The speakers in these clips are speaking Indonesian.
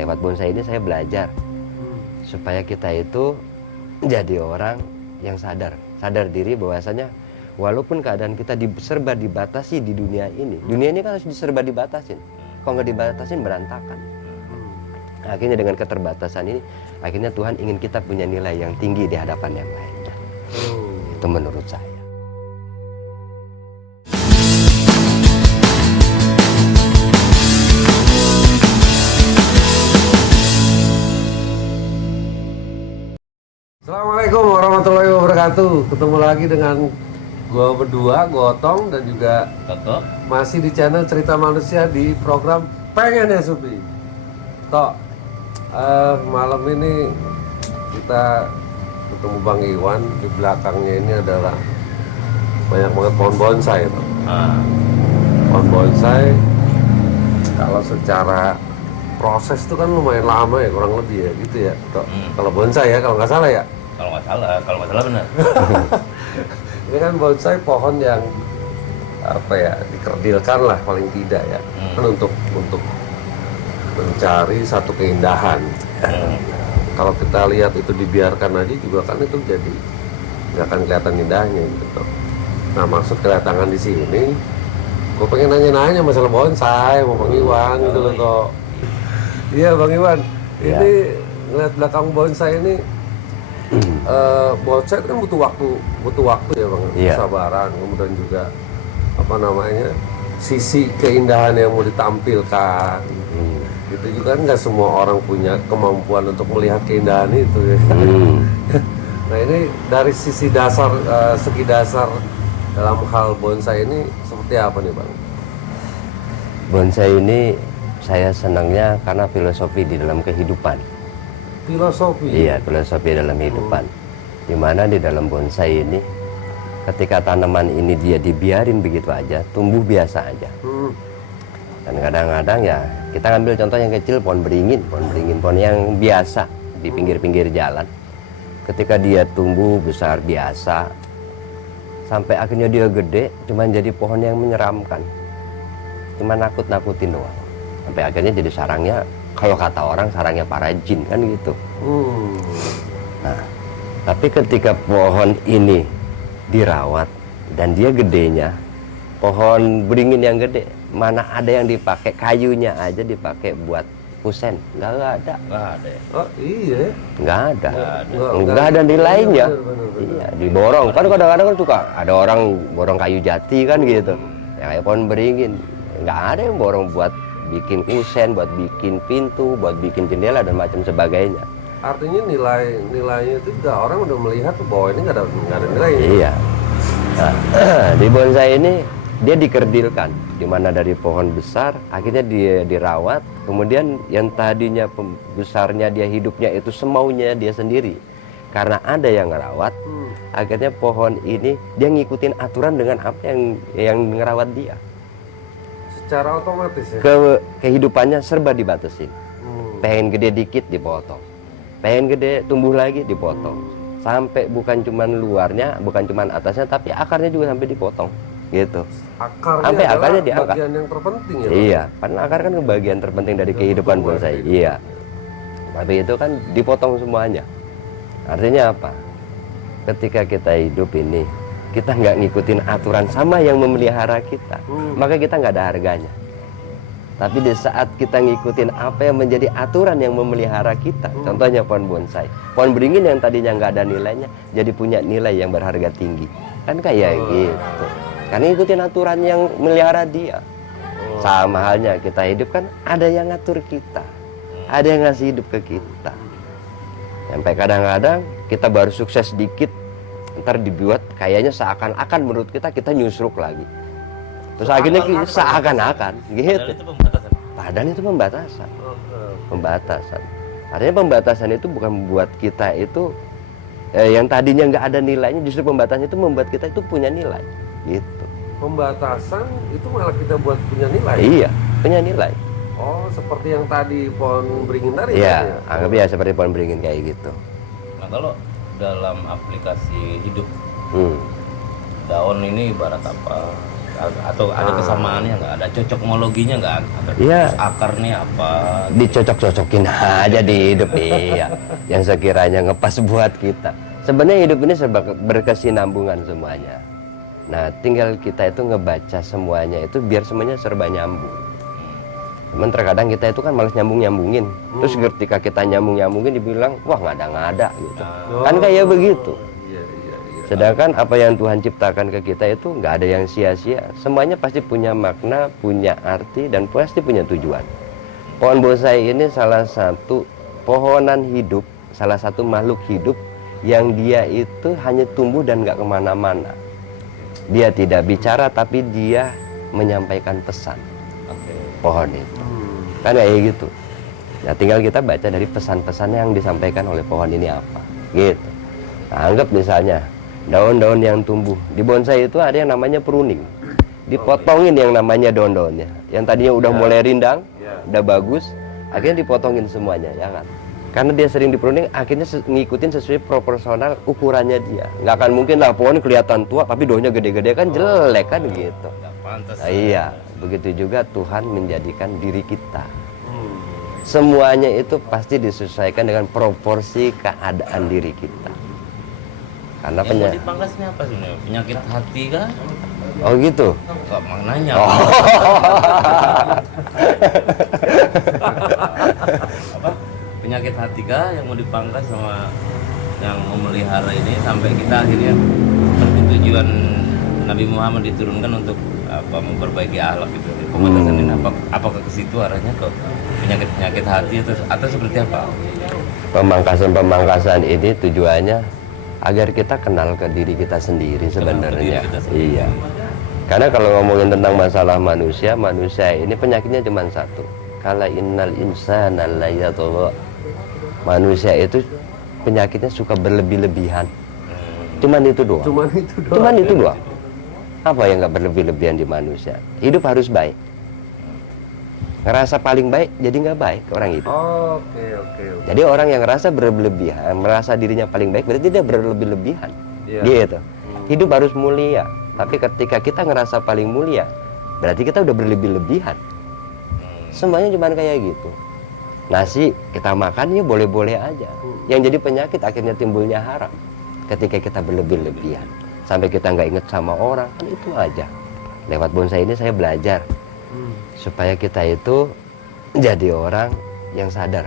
lewat bonsai ini saya belajar supaya kita itu jadi orang yang sadar diri bahwasanya walaupun keadaan kita serba dibatasi di dunia ini kan harus serba dibatasin. Kalau nggak dibatasin berantakan. Akhirnya dengan keterbatasan ini, akhirnya Tuhan ingin kita punya nilai yang tinggi di hadapan yang lainnya. Itu menurut saya. Assalamualaikum warahmatullahi wabarakatuh. Ketemu lagi dengan gua berdua, Gotong dan juga Toto. Masih di channel Cerita Manusia di program Pengen ya Supi. Tok, malam ini kita ketemu Bang Iwan. Di belakangnya ini adalah banyak banget pohon bonsai, Tok. Pohon bonsai kalau secara proses itu kan lumayan lama ya, kurang lebih ya gitu ya, Tok. Kalau bonsai ya, kalau nggak salah ya. Kalau nggak salah benar. Ini kan bonsai pohon yang apa ya, dikerdilkan lah paling tidak ya, kan untuk mencari satu keindahan. Kalau kita lihat itu dibiarkan aja juga kan itu jadi nggak akan kelihatan indahnya gitu. Nah, maksud kedatangan di sini, gue pengen nanya-nanya masalah bonsai sama Bang Iwan gitu loh, Tok. Iya Bang Iwan, ini ngeliat belakang bonsai ini. Bonsai kan butuh waktu ya Bang, kesabaran, kemudian juga apa namanya, sisi keindahan yang mau ditampilkan. Gitu juga kan nggak semua orang punya kemampuan untuk melihat keindahan itu ya. Nah, ini dari segi dasar dalam hal bonsai ini seperti apa nih Bang? Bonsai ini saya senangnya karena filosofi di dalam kehidupan. Filosofi? Iya, filosofi dalam kehidupan. Dimana di dalam bonsai ini, ketika tanaman ini dia dibiarin begitu aja, tumbuh biasa aja. Dan kadang-kadang ya, kita ngambil contoh yang kecil, pohon beringin, pohon yang biasa di pinggir-pinggir jalan. Ketika dia tumbuh besar biasa, sampai akhirnya dia gede, cuman jadi pohon yang menyeramkan. Cuma nakut-nakutin doang. Sampai akhirnya jadi sarangnya, kalau kata orang sarangnya para jin kan gitu. Nah, tapi ketika pohon ini dirawat dan dia gedenya, pohon beringin yang gede, mana ada yang dipakai, kayunya aja dipakai buat kusen, nggak ada. Nggak ada ya? Oh iya? Nggak ada. Nggak Nggak ada nilainya. Bener. Iya, diborong. Kan kadang-kadang kan suka ada orang borong kayu jati kan gitu. Ya kayak pohon beringin, nggak ada yang borong buat bikin kusen, buat bikin pintu, buat bikin jendela dan macam sebagainya. Artinya nilainya itu juga orang udah melihat bahwa ini nggak ada nilainya. Iya. Nah, di bonsai ini dia dikerdilkan, di mana dari pohon besar akhirnya dia dirawat, kemudian yang tadinya besarnya dia hidupnya itu semaunya dia sendiri. Karena ada yang ngerawat, akhirnya pohon ini dia ngikutin aturan dengan apa yang ngerawat dia. Secara otomatis ya? Kehidupannya serba dibatasin. Pengen gede dikit dipotong, pengen gede tumbuh lagi dipotong, sampai bukan cuman luarnya, bukan cuman atasnya, tapi akarnya juga sampai dipotong gitu. Akarnya sampai adalah akarnya diangkat. bagian yang terpenting ya? Iya, karena akar kan bagian terpenting dari kehidupan bonsai. Iya, tapi itu kan dipotong semuanya. Artinya apa? Ketika kita hidup ini, kita nggak ngikutin aturan sama yang memelihara kita, maka kita nggak ada harganya. Tapi di saat kita ngikutin apa yang menjadi aturan yang memelihara kita, contohnya pohon bonsai, pohon beringin yang tadinya nggak ada nilainya, jadi punya nilai yang berharga tinggi, kan kayak gitu. Karena ngikutin aturan yang melihara dia. Sama halnya kita hidup kan ada yang ngatur kita, ada yang ngasih hidup ke kita. Sampai kadang-kadang kita baru sukses dikit, ntar dibuat kayaknya seakan-akan menurut kita nyusruk lagi. Terus akhirnya seakan-akan gitu. Padahal itu pembatasan. Pembatasan. Artinya pembatasan itu bukan membuat kita itu yang tadinya nggak ada nilainya, justru pembatasan itu membuat kita itu punya nilai. Gitu. Pembatasan itu malah kita buat punya nilai? Iya, punya nilai. Oh, seperti yang tadi pohon beringin tadi? Iya, anggap ya seperti pohon beringin kayak gitu. Nah, kalau dalam aplikasi hidup, daun ini ibarat apa? atau ada kesamaannya nggak? Ada cocokmologinya nggak? Iya. Terus akarnya apa? Dicocok-cocokin aja di hidup, iya. Yang sekiranya ngepas buat kita. Sebenarnya hidup ini serba berkesinambungan semuanya. Nah, tinggal kita itu ngebaca semuanya itu biar semuanya serba nyambung. Cuman terkadang kita itu kan malas nyambung-nyambungin. Terus ketika kita nyambung-nyambungin dibilang, wah ngada-ngada gitu. Kan kayak begitu. Iya, iya, iya. Sedangkan apa yang Tuhan ciptakan ke kita itu nggak ada yang sia-sia. Semuanya pasti punya makna, punya arti, dan pasti punya tujuan. Pohon bonsai ini salah satu pohonan hidup, salah satu makhluk hidup yang dia itu hanya tumbuh dan nggak kemana-mana. Dia tidak bicara tapi dia menyampaikan pesan. Pohon itu kan kayak gitu. Nah, tinggal kita baca dari pesan-pesan yang disampaikan oleh pohon ini apa gitu. Nah, anggap misalnya daun-daun yang tumbuh di bonsai itu ada yang namanya pruning, dipotongin yang namanya daun-daunnya yang tadinya udah mulai rindang, udah bagus, akhirnya dipotongin semuanya, ya kan. Karena dia sering dipruning, akhirnya ngikutin sesuai proporsional ukurannya dia. Nggak akan mungkin lah pohon kelihatan tua tapi daunnya gede-gede, kan jelek kan gitu. Nah, iya, begitu juga Tuhan menjadikan diri kita. Semuanya itu pasti disesuaikan dengan proporsi keadaan diri kita. Karena Yang mau dipangkasnya apa sebenarnya? Penyakit hati kah? Oh gitu. Enggak maknanya. Apa? Penyakit hati kah yang mau dipangkas sama yang memelihara ini sampai kita akhirnya seperti tujuan Nabi Muhammad diturunkan untuk apa, memperbaiki akhlak gitu. Pembatasan ini apakah ke situ arahnya, ke penyakit hati atau seperti apa? Pemangkasan ini tujuannya agar kita kenal ke diri kita sendiri sebenarnya. Iya. Karena kalau ngomongin tentang masalah manusia ini penyakitnya cuma satu. Kala innal insana la yatgha. Manusia itu penyakitnya suka berlebih-lebihan. Cuman itu doang. Cuman itu doang. Apa yang nggak berlebih-lebihan di manusia? Hidup harus baik. Ngerasa paling baik jadi nggak baik orang itu. Oke. Jadi orang yang ngerasa berlebihan, merasa dirinya paling baik, berarti dia berlebih-lebihan. Gitu. Hidup harus mulia. Tapi ketika kita ngerasa paling mulia, berarti kita udah berlebih-lebihan. Semuanya cuma kayak gitu. Nasi kita makan ya boleh-boleh aja. Yang jadi penyakit akhirnya timbulnya haram. Ketika kita berlebih-lebihan. Sampai kita nggak inget sama orang, kan itu aja. Lewat bonsai ini saya belajar. Supaya kita itu jadi orang yang sadar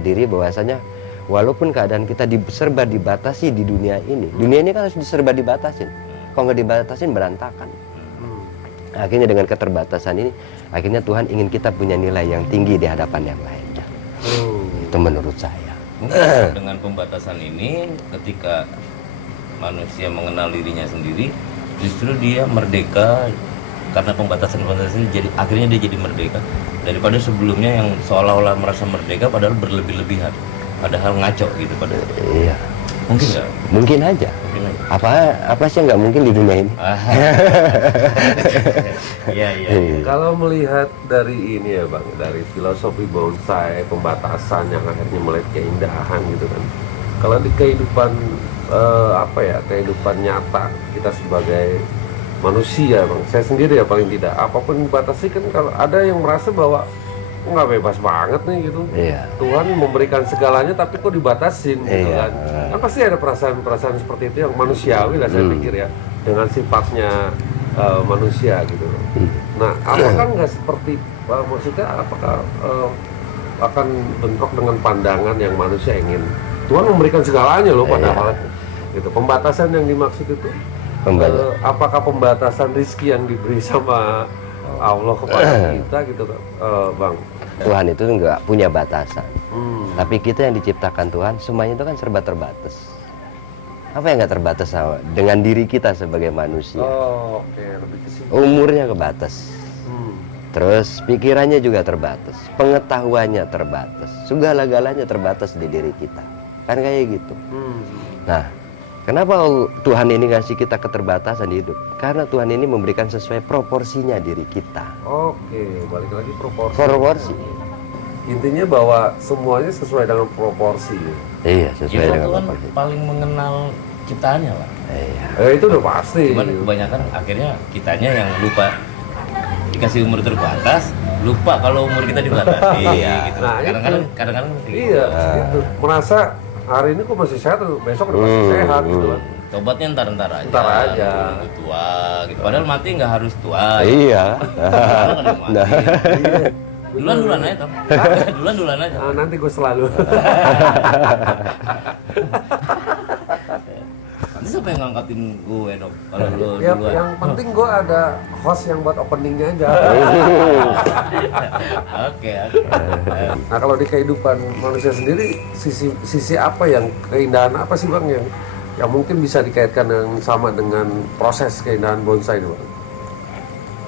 diri bahwasanya walaupun keadaan kita serba dibatasi di dunia ini kan harus diserba dibatasin. Kalau nggak dibatasin berantakan. Akhirnya dengan keterbatasan ini, akhirnya Tuhan ingin kita punya nilai yang tinggi di hadapan yang lainnya. Itu menurut saya. Mungkin dengan pembatasan ini, ketika manusia mengenal dirinya sendiri, justru dia merdeka. Karena pembatasan jadi akhirnya dia jadi merdeka daripada sebelumnya yang seolah-olah merasa merdeka padahal berlebih-lebihan, padahal ngaco gitu padahal. Iya. Mungkin nggak? Mungkin aja. Apa sih yang nggak mungkin di dunia ini? Iya. Kalau melihat dari ini ya Bang, dari filosofi bonsai, pembatasan yang akhirnya melihat keindahan gitu kan. Kalau di kehidupan kehidupan nyata kita sebagai manusia Bang, saya sendiri ya paling tidak, apapun dibatasi kan, kalau ada yang merasa bahwa nggak bebas banget nih gitu. Iya. Tuhan memberikan segalanya tapi kok dibatasin gitu Iya. kan pasti ada perasaan-perasaan seperti itu yang manusiawi lah saya pikir ya, dengan sifatnya manusia gitu. Nah, apakah nggak seperti maksudnya apakah akan bentrok dengan pandangan yang manusia ingin Tuhan memberikan segalanya loh padahal gitu. Pembatasan yang dimaksud itu apakah pembatasan rizki yang diberi sama Allah kepada kita gitu Bang? Tuhan itu nggak punya batasan. Tapi kita yang diciptakan Tuhan, semuanya itu kan serba terbatas. Apa yang nggak terbatas sama dengan diri kita sebagai manusia? Lebih ke situ. Umurnya kebatas. Terus pikirannya juga terbatas, pengetahuannya terbatas, segala-galanya terbatas di diri kita. Kan kayak gitu. Nah, kenapa Tuhan ini ngasih kita keterbatasan di hidup? Karena Tuhan ini memberikan sesuai proporsinya diri kita. Balik lagi proporsi. Proporsi. Intinya bahwa semuanya sesuai dengan proporsi. Iya, sesuai Ya, dengan Tuhan proporsi. paling mengenal ciptaannya Pak. Iya. Itu udah pasti. Cuman kebanyakan akhirnya kitanya yang lupa, dikasih umur terbatas, lupa kalau umur kita dibatasi. Iya gitu. Nah, Kadang-kadang seperti gitu. Iya, gitu. Merasa hari ini kok masih sehat, besok udah pasti sehat gitu kan. Tobatnya ntar aja. Ntar aja. Nunggu tua gitu. Padahal mati nggak harus tua. Iya. Kadang ada yang mati. Iya. Duluan aja Tom. Duluan aja. Nanti gue selalu. Nanti siapa yang ngangkatin gue dong kalau lu yang, duluan? yang penting gue ada host yang buat openingnya aja. Oke. Nah kalau di kehidupan manusia sendiri, sisi apa yang keindahan apa sih Bang yang mungkin bisa dikaitkan yang sama dengan proses keindahan bonsai itu Bang?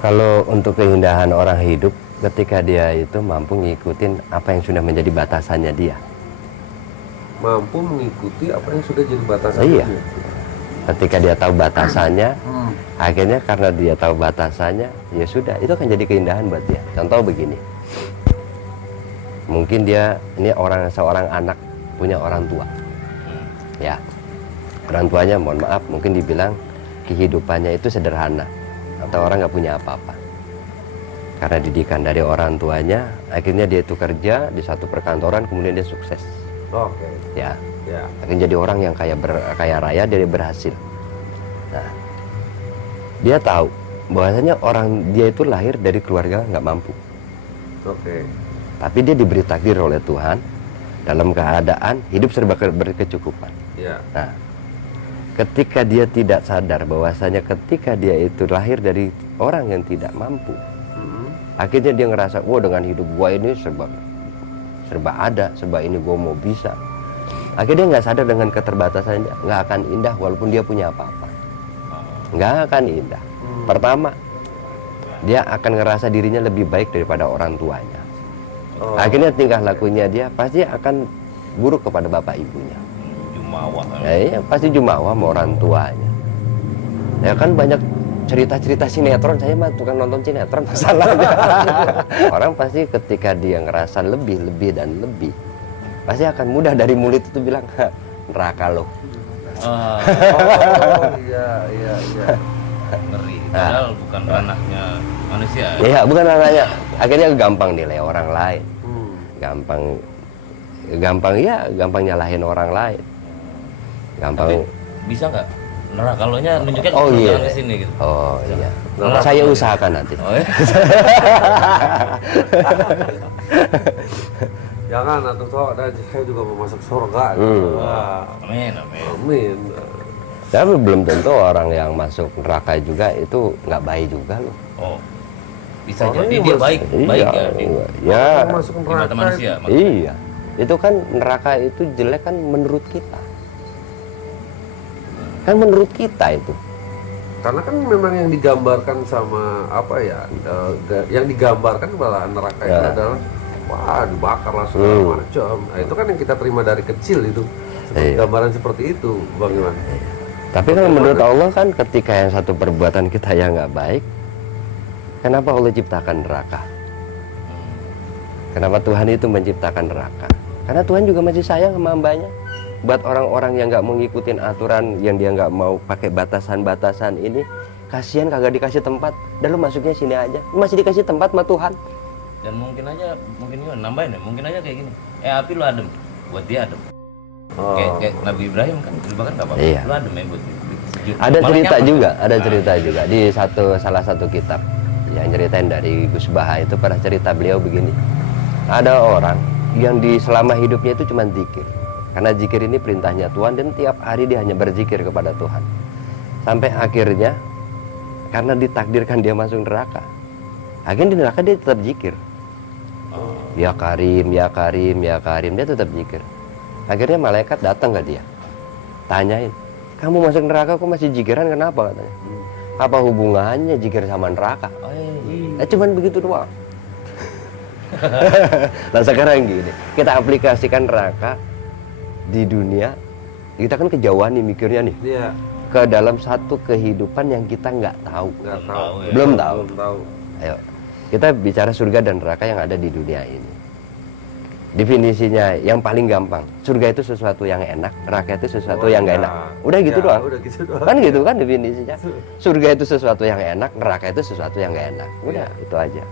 Kalau untuk keindahan orang hidup, ketika dia itu mampu ngikutin apa yang sudah menjadi batasannya dia. Mampu mengikuti apa yang sudah jadi batasan. Iya. Ketika dia tahu batasannya, akhirnya karena dia tahu batasannya, ya sudah, itu akan jadi keindahan buat dia. Contoh begini, mungkin dia ini seorang anak punya orang tua, ya, orang tuanya mohon maaf mungkin dibilang kehidupannya itu sederhana atau orang nggak punya apa-apa. Karena didikan dari orang tuanya, akhirnya dia itu kerja di satu perkantoran, kemudian dia sukses. Oke. Ya, Ya. akan jadi orang yang kaya raya, dia berhasil. Nah, dia tahu bahwasanya dia itu lahir dari keluarga nggak mampu, Oke. tapi dia diberi takdir oleh Tuhan dalam keadaan hidup serba berkecukupan. Ya. Nah, ketika dia tidak sadar bahwasanya ketika dia itu lahir dari orang yang tidak mampu, akhirnya dia ngerasa, wah dengan hidup gua ini serba ada, serba ini gua mau bisa. Akhirnya dia nggak sadar dengan keterbatasannya, nggak akan indah walaupun dia punya apa-apa. Nggak akan indah. Pertama, dia akan ngerasa dirinya lebih baik daripada orang tuanya. Akhirnya tingkah lakunya dia pasti akan buruk kepada bapak ibunya. Jumawa. Ya, iya, pasti jumawa sama orang tuanya. Ya kan banyak cerita-cerita sinetron, saya mah tukang nonton sinetron masalahnya. Orang pasti ketika dia ngerasa lebih dan lebih, pasti akan mudah dari mulut itu bilang, neraka lo. Oh iya. Ngeri. Padahal bukan ranahnya manusia. Iya, bukan ranahnya. Akhirnya gampang nilai orang lain. Gampang nyalahin orang lain. Gampang. Tapi bisa nggak neraka lo nya nunjukin jalan ke sini gitu? Oh iya. Saya usahakan nanti. Oh, ya? Jangan atau saya juga mau masuk surga. Amin. Amin. Tapi belum tentu orang yang masuk neraka juga itu nggak baik juga loh. Oh. Bisa jadi dia baik ya. Ya. Masuk Di mata manusia. Iya. Itu kan neraka itu jelek kan menurut kita. Kan menurut kita itu. Karena kan memang yang digambarkan sama apa ya, yang digambarkan malah neraka itu adalah wah dibakar lah segala macam. Nah, itu kan yang kita terima dari kecil itu. Gambaran seperti itu, Bang Iwan. Tapi kan menurut Allah kan ketika yang satu perbuatan kita yang nggak baik, kenapa Allah ciptakan neraka? Kenapa Tuhan itu menciptakan neraka? Karena Tuhan juga masih sayang sama hambanya. Buat orang-orang yang nggak mau ngikutin aturan, yang dia nggak mau pakai batasan-batasan ini, kasihan kagak dikasih tempat, dan lu masuknya sini aja, lu masih dikasih tempat sama Tuhan. Dan mungkin juga nambahin ya, mungkin aja kayak gini. Api lu adem, buat dia adem. Kayak Nabi Ibrahim kan dibakar nggak apa-apa. Iya. Lu adem ya buat dia. Ada cerita juga di salah satu kitab yang ceritain dari Gus Baha itu, pada cerita beliau begini. Ada orang yang selama hidupnya itu cuma zikir. Karena zikir ini perintahnya Tuhan, dan tiap hari dia hanya berzikir kepada Tuhan. Sampai akhirnya karena ditakdirkan dia masuk neraka, akhirnya di neraka dia tetap zikir. Ya Karim, ya Karim, ya Karim, dia tetap zikir. Akhirnya malaikat datang ke dia, tanyain, kamu masuk neraka kok masih zikiran, kenapa? Katanya. Apa hubungannya zikir sama neraka? Cuman begitu doang. Nah sekarang gini, kita aplikasikan neraka di dunia, kita kan kejauhan nih mikirnya nih. Iya. Ke dalam satu kehidupan yang kita nggak tahu. Ya. Belum tahu. Ayo, kita bicara surga dan neraka yang ada di dunia ini. definisinya yang paling gampang, surga itu sesuatu yang enak, neraka itu sesuatu yang nggak enak. Udah gitu Ya, doang. udah gitu doang. Kan gitu kan definisinya. Surga itu sesuatu yang enak, neraka itu sesuatu yang nggak enak. Udah itu aja.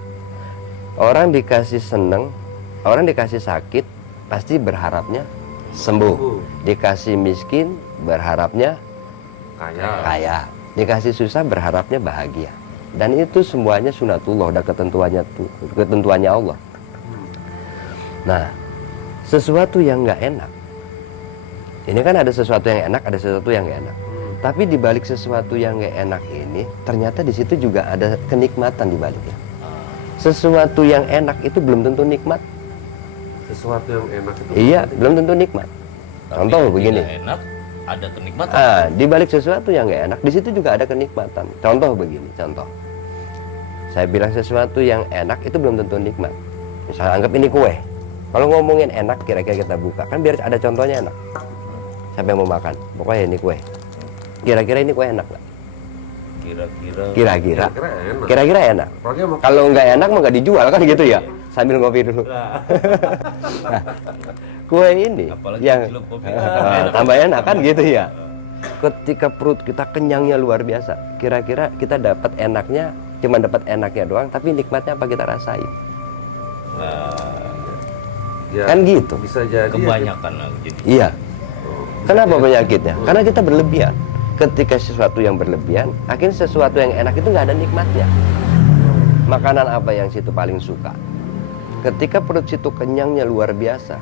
Orang dikasih seneng, orang dikasih sakit, pasti berharapnya sembuh. Dikasih miskin, berharapnya kaya. Dikasih susah, berharapnya bahagia. Dan itu semuanya sunatullah, udah ketentuannya Allah. Nah, sesuatu yang nggak enak, ini kan ada sesuatu yang enak, ada sesuatu yang nggak enak. Tapi di balik sesuatu yang nggak enak ini, ternyata di situ juga ada kenikmatan di baliknya. Sesuatu yang enak itu belum tentu nikmat. Sesuatu yang enak itu. Iya, belum tentu nikmat. Contoh Tapi begini. tidak enak, ada kenikmatan. Di balik sesuatu yang nggak enak, di situ juga ada kenikmatan. Contoh begini, contoh. Saya bilang sesuatu yang enak itu belum tentu nikmat. Misalnya anggap ini kue. Kalau ngomongin enak, kira-kira kita buka. Kan biar ada contohnya enak. Siapa yang mau makan? Pokoknya ini kue. Kira-kira ini kue enak nggak? Kira-kira. enak. Kira-kira enak. Apalagi sama Kalau nggak enak mah nggak dijual kan gitu ya. Sambil ngopi dulu. Nah, kue ini Apalagi yang celup kopi. tambah enak kan gitu ya. Ketika perut kita kenyangnya luar biasa, kira-kira kita dapat enaknya, cuma dapat enaknya doang, tapi nikmatnya apa kita rasain? ya, Kan gitu. bisa jadi Kebanyakan aku jadi. Iya. Kenapa penyakitnya? Karena kita berlebihan. Ketika sesuatu yang berlebihan, akhirnya sesuatu yang enak itu nggak ada nikmatnya. Makanan apa yang situ paling suka? Ketika perut situ kenyangnya luar biasa,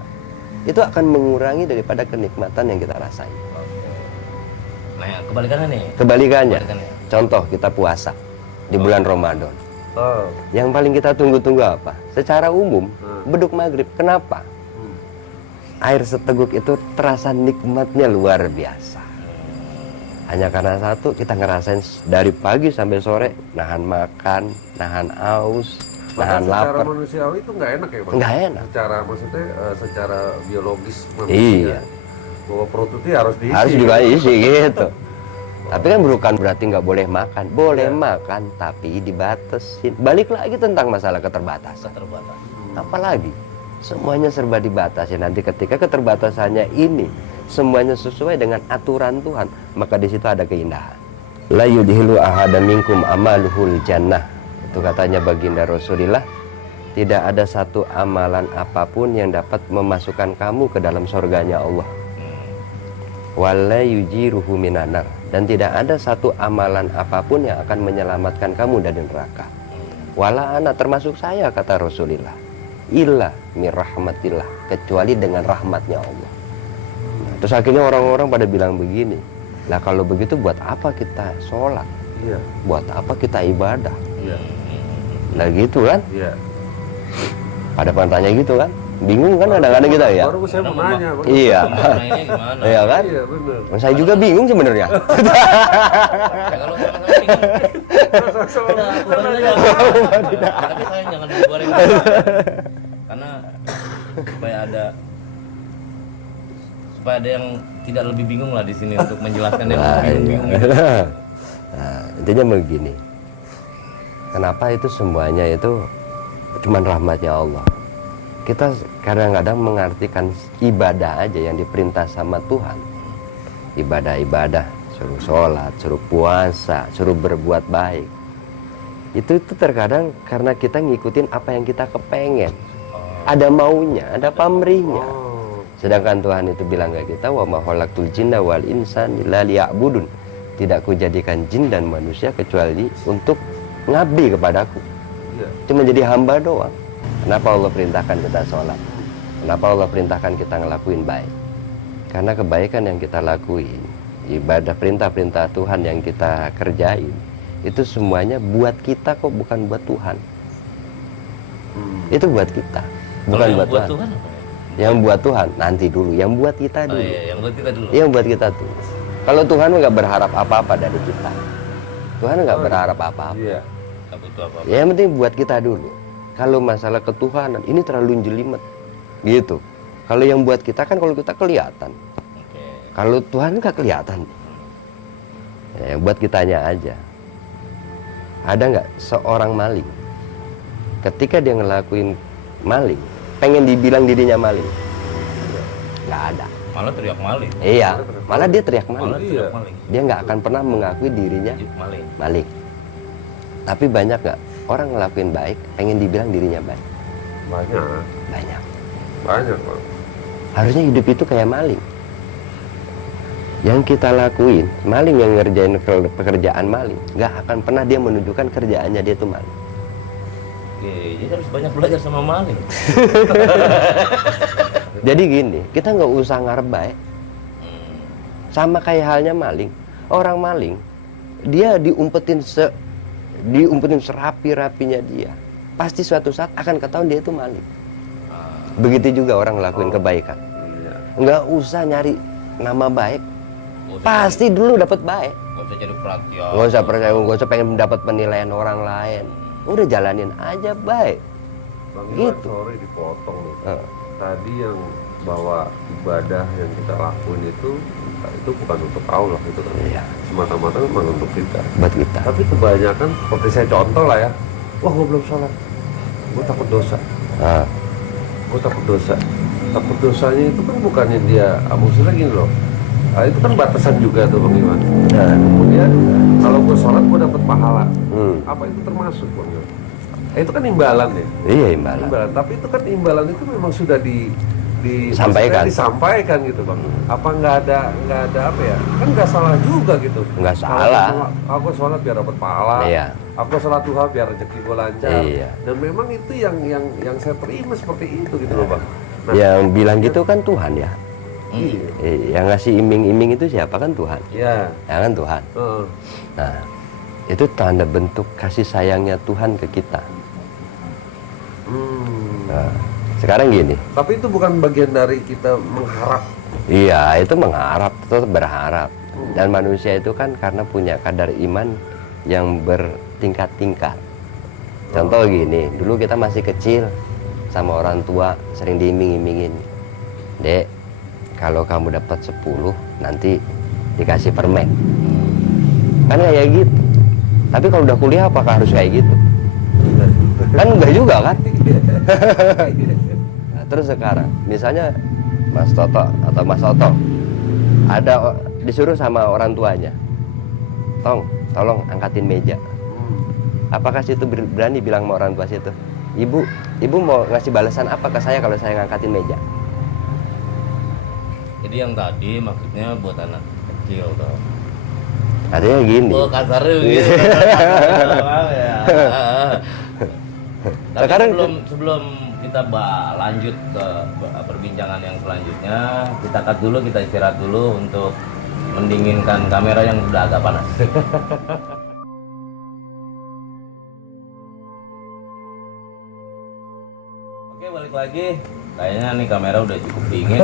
itu akan mengurangi daripada kenikmatan yang kita rasain. Nah, yang kebalikannya nih. Kebalikannya, Kebalikannya. contoh kita puasa di bulan Ramadan. Oh, Yang paling kita tunggu-tunggu apa? Secara umum, beduk maghrib. Kenapa? Air seteguk itu terasa nikmatnya luar biasa. Hanya karena satu, kita ngerasain dari pagi sampai sore, nahan makan, nahan aus, nahan secara lapar. manusiawi itu nggak enak ya Bang? Nggak enak. Secara maksudnya secara biologis Iya. bahwa perut itu harus diisi. Harus juga isi gitu. Tapi kan bukan berarti nggak boleh makan. Boleh makan, tapi dibatasin. Balik lagi tentang masalah keterbatasan. Terbatas. Apalagi semuanya serba dibatasi. Nanti ketika keterbatasannya ini semuanya sesuai dengan aturan Tuhan, maka di situ ada keindahan. La yudhilu ahada minkum amaluhul jannah. Itu katanya baginda Rasulullah, tidak ada satu amalan apapun yang dapat memasukkan kamu ke dalam surganya Allah. Wala yujiruhu minanar, dan tidak ada satu amalan apapun yang akan menyelamatkan kamu dari neraka. Wala ana, termasuk saya, kata Rasulullah, illa mirrahmatillah, kecuali dengan rahmatnya Allah. Nah, terus akhirnya orang-orang pada bilang begini, lah kalau begitu buat apa kita sholat? Iya. Buat apa kita ibadah? Iya. Nah gitu kan? Iya. Pada tanya gitu kan? Bingung kan kadang-kadang kita ya? Baru saya mau nanya, Bang. Iya. Maknanya gimana? Iya kan? Iya, benar. Saya juga bingung sebenarnya. Ya, kalau sama-sama bingung. Udah, bubarin aja. Tapi saya jangan dibubarin. Karena supaya ada yang tidak lebih bingung lah di sini untuk menjelaskan yang bingung-bingung itu. Nah, intinya begini. Kenapa itu semuanya itu cuman rahmatnya Allah. Kita kadang-kadang mengartikan ibadah aja yang diperintah sama Tuhan. Ibadah-ibadah, suruh sholat, suruh puasa, suruh berbuat baik. Itu terkadang karena kita ngikutin apa yang kita kepengen. Ada maunya, ada pamrihnya. Sedangkan Tuhan itu bilang ke kita, wa ma khalaqtul jinna wal insana illa liya'budun. Tidak kujadikan jin dan manusia kecuali untuk ngabdi kepadaku. Cuma jadi hamba doang. Kenapa Allah perintahkan kita sholat? Kenapa Allah perintahkan kita ngelakuin baik? Karena kebaikan yang kita lakuin, ibadah perintah-perintah Tuhan yang kita kerjain, itu semuanya buat kita kok, bukan buat Tuhan. Itu buat kita, bukan Kalau buat yang buat Tuhan. Tuhan apa? Yang buat Tuhan nanti dulu, yang buat kita Oh dulu. iya, yang buat kita dulu. Yang buat kita tuh. Kalau Tuhan nggak berharap apa-apa dari kita. Tuhan nggak berharap apa-apa. Iya. Nggak butuh apa-apa. Ya, yang penting buat kita dulu. Kalau masalah ketuhanan ini terlalu jelimet, gitu. Kalau yang buat kita kan kalau kita kelihatan. Oke. Kalau Tuhan nggak kelihatan. Ya, yang buat kitanya aja. Ada nggak seorang maling? Ketika dia ngelakuin maling, pengen dibilang dirinya maling? Nggak ada. Malah teriak maling. Iya, malah dia teriak maling. Malah teriak maling. Dia nggak akan pernah mengakui dirinya Maling. maling. Tapi banyak nggak orang ngelakuin baik, pengen dibilang dirinya baik? Banyak. Banyak. Banyak, Bang. Harusnya hidup itu kayak maling. Yang kita lakuin, maling yang ngerjain pekerjaan maling, nggak akan pernah dia menunjukkan kerjaannya dia tuh maling. Oke, jadi harus banyak belajar sama maling. Jadi gini, kita nggak usah ngarep baik. Sama kayak halnya maling. Orang maling, dia diumpetin serapi-rapinya dia. Pasti suatu saat akan ketahuan dia itu maling. Begitu juga orang ngelakuin kebaikan. Iya. Nggak usah nyari nama baik. Pasti dulu dapat baik. Gak usah cari perhatian. Nggak usah percaya, nggak usah pengen mendapat penilaian orang lain. Udah jalanin aja baik. Bang Iwan, Gitu. sore dipotong nih. Tadi yang bahwa ibadah yang kita lakuin itu bukan untuk Allah, itu kan Iya. semata-mata memang untuk kita. Buat kita. Tapi kebanyakan seperti saya contoh lah ya, wah gue belum sholat, gue takut dosa, Ah, gue takut dosa. Takut dosanya itu kan bukannya dia, maksudnya gini loh, itu kan batasan juga tuh Bang Iwan. nah, Kemudian kalau gue sholat gue dapat pahala, hmm. apa itu termasuk Bang Iwan? Itu kan imbalan ya. Iya imbalan. Imbalan, tapi itu kan imbalan itu memang sudah Sampaikan. maksudnya disampaikan gitu Bang. Apa nggak ada apa ya? Kan nggak salah juga gitu. Nggak salah. Aku sholat biar dapat pahala. Iya. Aku sholat duha biar rezeki gue lancar. Iya. Dan memang itu yang saya terima seperti itu gitu loh Bang. Nah, Yang bilang gitu kan Tuhan ya. iya. Yang ngasih iming-iming itu siapa kan Tuhan. Iya. Ya kan Tuhan. Heeh. Nah, itu tanda bentuk kasih sayangnya Tuhan ke kita. Nah, sekarang gini, Tapi itu bukan bagian dari kita mengharap. iya itu mengharap, tetap berharap. Dan manusia itu kan karena punya kadar iman yang bertingkat-tingkat. Contoh gini, dulu kita masih kecil, sama orang tua sering diiming-imingin. Dek, kalau kamu dapat 10, nanti dikasih permen. Kan kayak gitu. Tapi kalau udah kuliah apakah harus kayak gitu? Kan enggak juga kan? Nah, terus sekarang, misalnya Mas Toto atau Mas Toto disuruh sama orang tuanya, tolong angkatin meja. Apakah situ berani bilang sama orang tua situ, ibu mau ngasih balasan apa ke saya kalau saya ngangkatin meja? Jadi yang tadi maksudnya buat anak kecil toh. Artinya gini. Oh kasarnya begitu. Ya. Tapi Sekarang sebelum kita lanjut ke perbincangan yang selanjutnya, kita cut dulu, kita istirahat dulu untuk mendinginkan kamera yang sudah agak panas. Oke, balik lagi. Kayaknya nih kamera udah cukup dingin.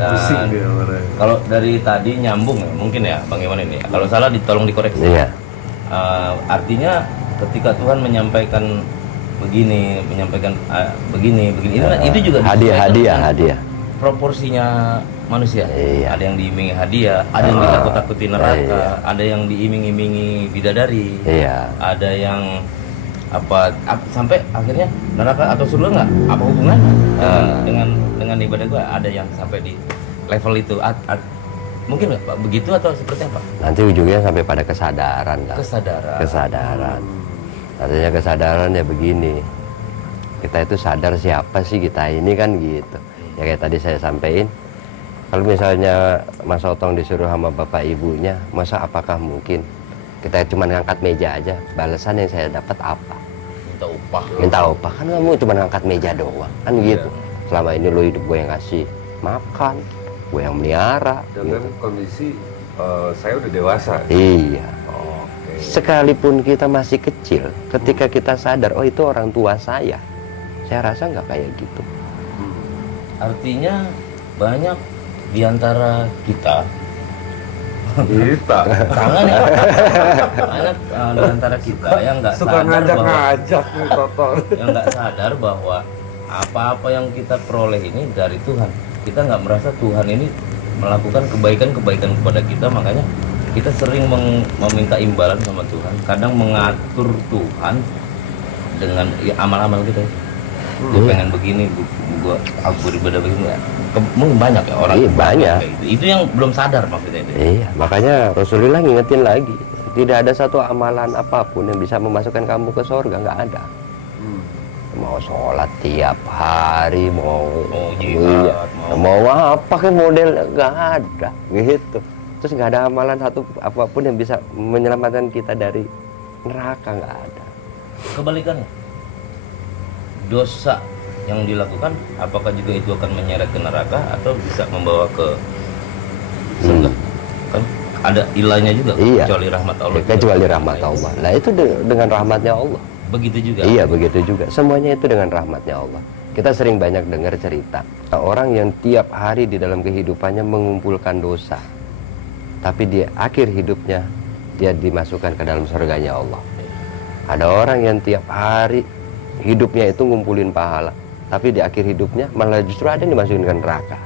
Pusing Dan dia orang. kalau dari tadi nyambung ya, mungkin ya Bang Iwan ini. Kalau salah ditolong dikoreksi. Iya. Artinya ketika Tuhan menyampaikan begini, itu juga Hadiah. proporsinya manusia. Iya. Ada yang diimingi hadiah, ada yang ditakut-takuti neraka, Iya. ada yang diiming-imingi bidadari, Iya. ada yang sampai akhirnya neraka atau surga nggak apa hubungannya dengan ibadah gua. Ada yang sampai di level itu. Mungkin nggak Pak begitu atau seperti apa? Nanti ujungnya sampai pada kesadaran lah. Kesadaran. Artinya kesadaran ya begini. Kita itu sadar siapa sih kita ini kan gitu. Ya kayak tadi saya sampaikan. Kalau misalnya Mas Otong disuruh sama bapak ibunya, masa apakah mungkin kita cuma ngangkat meja aja, balasan yang saya dapat apa? Minta upah. Kan kamu cuma ngangkat meja doang, kan gitu. Selama ini lo hidup gue yang ngasih makan, gue yang melihara. Dengan Gitu. kondisi saya udah dewasa. Iya. Oke. Sekalipun kita masih kecil, ketika kita sadar, oh itu orang tua saya rasa nggak kayak gitu. Artinya banyak diantara kita tangan ya banyak diantara kita yang nggak Suka sadar bahwa ngajak nih Toto. yang nggak sadar bahwa apa-apa yang kita peroleh ini dari Tuhan. Kita nggak merasa Tuhan ini melakukan kebaikan kepada kita, makanya kita sering meminta imbalan sama Tuhan. Kadang mengatur Tuhan dengan amal-amal kita. gue pengen begini, aku beribadah begini. Mungkin banyak ya orang. Iya, banyak. Kayak gitu. Itu yang belum sadar maksudnya itu. Iya, makanya Rasulullah ngingetin lagi, tidak ada satu amalan apapun yang bisa memasukkan kamu ke surga, nggak ada. Mau sholat tiap hari, mau jihad, mau apa ke model, nggak ada gitu. Terus nggak ada amalan satu apapun yang bisa menyelamatkan kita dari neraka, nggak ada. Kebalikannya, dosa yang dilakukan apakah juga itu akan menyeret ke neraka atau bisa membawa ke surga? Kan ada ilahnya juga, Iya. kecuali rahmat Allah. Kecuali rahmat Allah. Nah itu dengan rahmatnya Allah. Begitu juga. Iya begitu juga. Semuanya itu dengan rahmatnya Allah. Kita sering banyak dengar cerita orang yang tiap hari di dalam kehidupannya mengumpulkan dosa, tapi di akhir hidupnya dia dimasukkan ke dalam surganya Allah. Ada orang yang tiap hari hidupnya itu ngumpulin pahala, tapi di akhir hidupnya malah justru ada yang dimasukin ke neraka.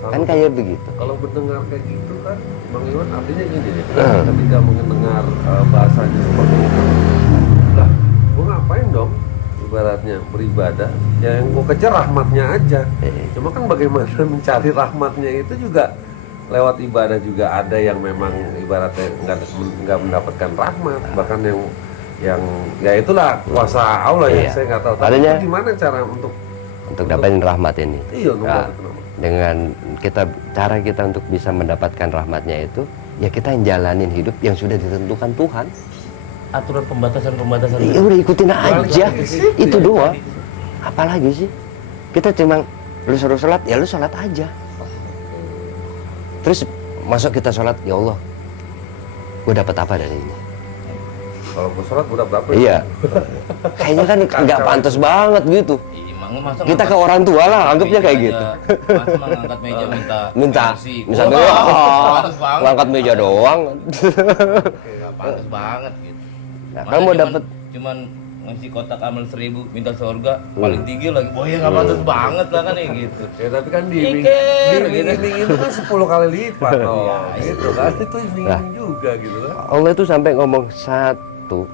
Kan kayak begitu. Kalau mendengar kayak gitu kan, Bang Iwan, artinya gini ya, ketika mendengar bahasanya seperti itu, lah, gue ngapain dong ibaratnya beribadah, ya yang gue kejar rahmatnya aja. Cuma kan bagaimana mencari rahmatnya itu juga lewat ibadah juga ada yang memang ibaratnya nggak mendapatkan rahmat, bahkan yang ya itulah kuasa Allah ya, Iya. saya nggak tahu. Tapi Artinya, itu gimana cara untuk dapetin rahmat ini? iya untuk Nah, dapetin rahmat. dengan cara kita untuk bisa mendapatkan rahmatnya itu, ya kita yang jalanin hidup yang sudah ditentukan Tuhan. Aturan pembatasan Ya udah ikutin aja, lagi ke situ itu ya. doang. Apalagi sih? Kita cuma lu suruh sholat, ya lu sholat aja. Terus masuk kita sholat, ya Allah, gue dapat apa dari ini? Kalau gue sholat udah berapa? Iya. Kayaknya kan nggak pantas banget gitu. Masa Kita ke orang tua lah, anggapnya kayak gitu. Masa ngangkat meja Minta, kursi. misalnya, Wah, pantas banget. ngangkat meja doang. Nggak pantas banget gitu. Nah, Masa kamu mau cuman- dapet cuman ngasih kotak amal 1000 minta surga paling tinggi lagi. Oh ya nggak pantas banget lah kan ya gitu. Ya tapi kan Iker, gitu. diiming-iming itu kan 10 kali lipat. Oh, Iya, gitu kan. Itu iming-iming juga gitu kan. Allah itu sampai ngomong 1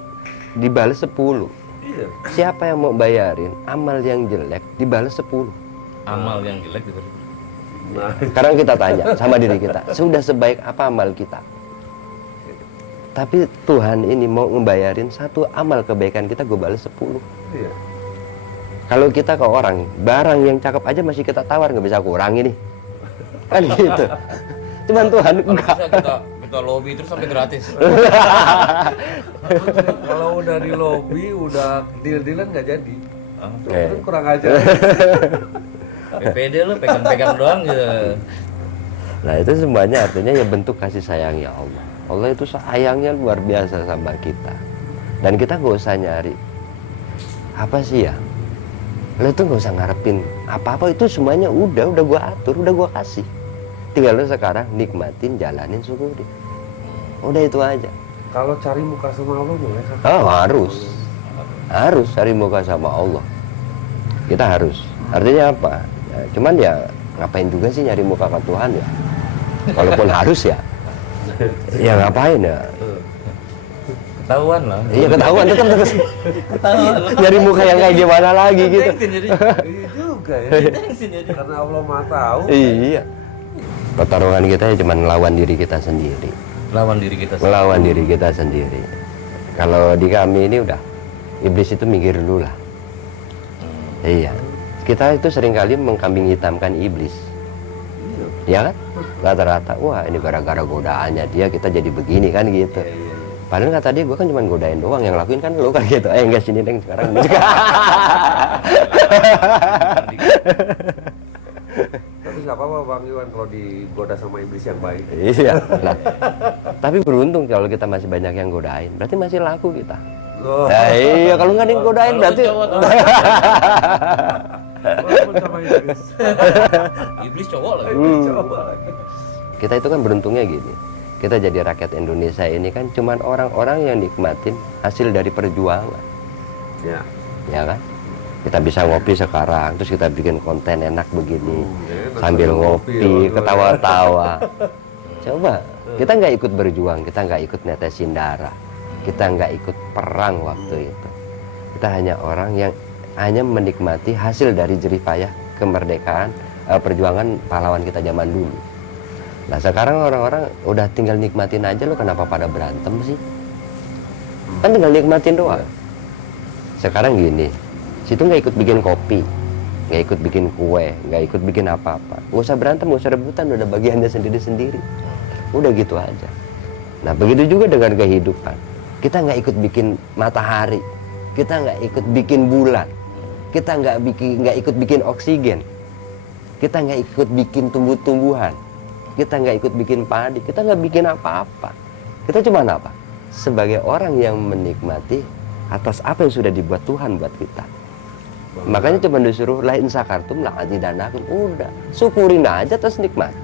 dibalas 10. Iya. Siapa yang mau bayarin amal yang jelek dibalas 10. Amal yang jelek gitu. Nah, Sekarang kita tanya sama diri kita, sudah sebaik apa amal kita? Tapi Tuhan ini mau ngebayarin 1 amal kebaikan kita, gue balas 10. iya. Kalau kita ke orang, barang yang cakep aja masih kita tawar, nggak bisa kurang ini. Kan gitu. Cuman Tuhan Kalau enggak. bisa kita lobby terus sampai gratis. Kalau udah di lobi, udah deal-dealan nggak jadi. Eh. Kan kurang aja. PPD lo pegang-pegang doang gitu. Nah itu semuanya artinya ya bentuk kasih sayangnya Allah. Allah itu sayangnya luar biasa sama kita. Dan kita nggak usah nyari apa sih ya. Lo tuh nggak usah ngarepin apa-apa, itu semuanya udah gua atur, udah gua kasih. Tinggal lo sekarang nikmatin, jalanin, syukurin. Udah itu aja. Kalau cari muka sama Allah boleh kan? Oh, harus cari muka sama Allah. Kita harus. Artinya apa? Ya, cuman ya ngapain juga sih nyari muka ke Tuhan ya? Walaupun harus ya. Ya ngapain ya? Ketahuan lah. Iya ketahuan tetap terus. Ketahuan. Nyari muka yang kayak gimana lagi gitu. Iya juga ya. Karena Allah Maha tahu. Iya. Pertarungan kita ya cuman lawan diri kita sendiri. Lawan diri kita. Melawan diri kita sendiri. Kalau di kami ini udah iblis itu minggir dulu lah. Iya. Kita itu seringkali mengkambing hitamkan iblis. Ya kan? Rata-rata, wah ini gara-gara godaannya dia kita jadi begini kan gitu. Padahal kata dia, gue kan cuma godain doang, yang lakuin kan lu kan gitu. Enggak sini Neng sekarang. Tapi nggak apa-apa Bang Iwan kalau digoda sama iblis yang baik. Iya. Nah, tapi beruntung kalau kita masih banyak yang godain, berarti masih laku kita. Loh, Nah, iya kalau nggak ada yang godain Kalau berarti. cowok tuh. walaupun sama iblis. Iblis cowok lagi. Coba lagi. Kita itu kan beruntungnya gini. Kita jadi rakyat Indonesia ini kan cuman orang-orang yang nikmatin hasil dari perjuangan. Ya. Ya kan? Kita bisa ngopi sekarang, terus kita bikin konten enak begini, enak sambil sambil ngopi, ngopi, waduh, ketawa-tawa. Coba, kita nggak ikut berjuang, kita nggak ikut netesin darah, kita nggak ikut perang waktu itu. Kita hanya orang yang hanya menikmati hasil dari jerih payah kemerdekaan, perjuangan pahlawan kita zaman dulu. Nah sekarang orang-orang udah tinggal nikmatin aja, lo kenapa pada berantem sih? Kan tinggal nikmatin doang. Sekarang gini, situ nggak ikut bikin kopi, nggak ikut bikin kue, nggak ikut bikin apa-apa. Nggak usah berantem, nggak usah rebutan, udah bagiannya sendiri-sendiri. Udah gitu aja. Nah begitu juga dengan kehidupan. Kita nggak ikut bikin matahari, kita nggak ikut bikin bulan, kita nggak ikut bikin oksigen, kita nggak ikut bikin tumbuh-tumbuhan, kita nggak ikut bikin padi, kita nggak bikin apa-apa. Kita cuma apa? Sebagai orang yang menikmati atas apa yang sudah dibuat Tuhan buat kita. Makanya cuma disuruh la in sakartum la azidanakum. Udah, syukurin aja terus nikmati.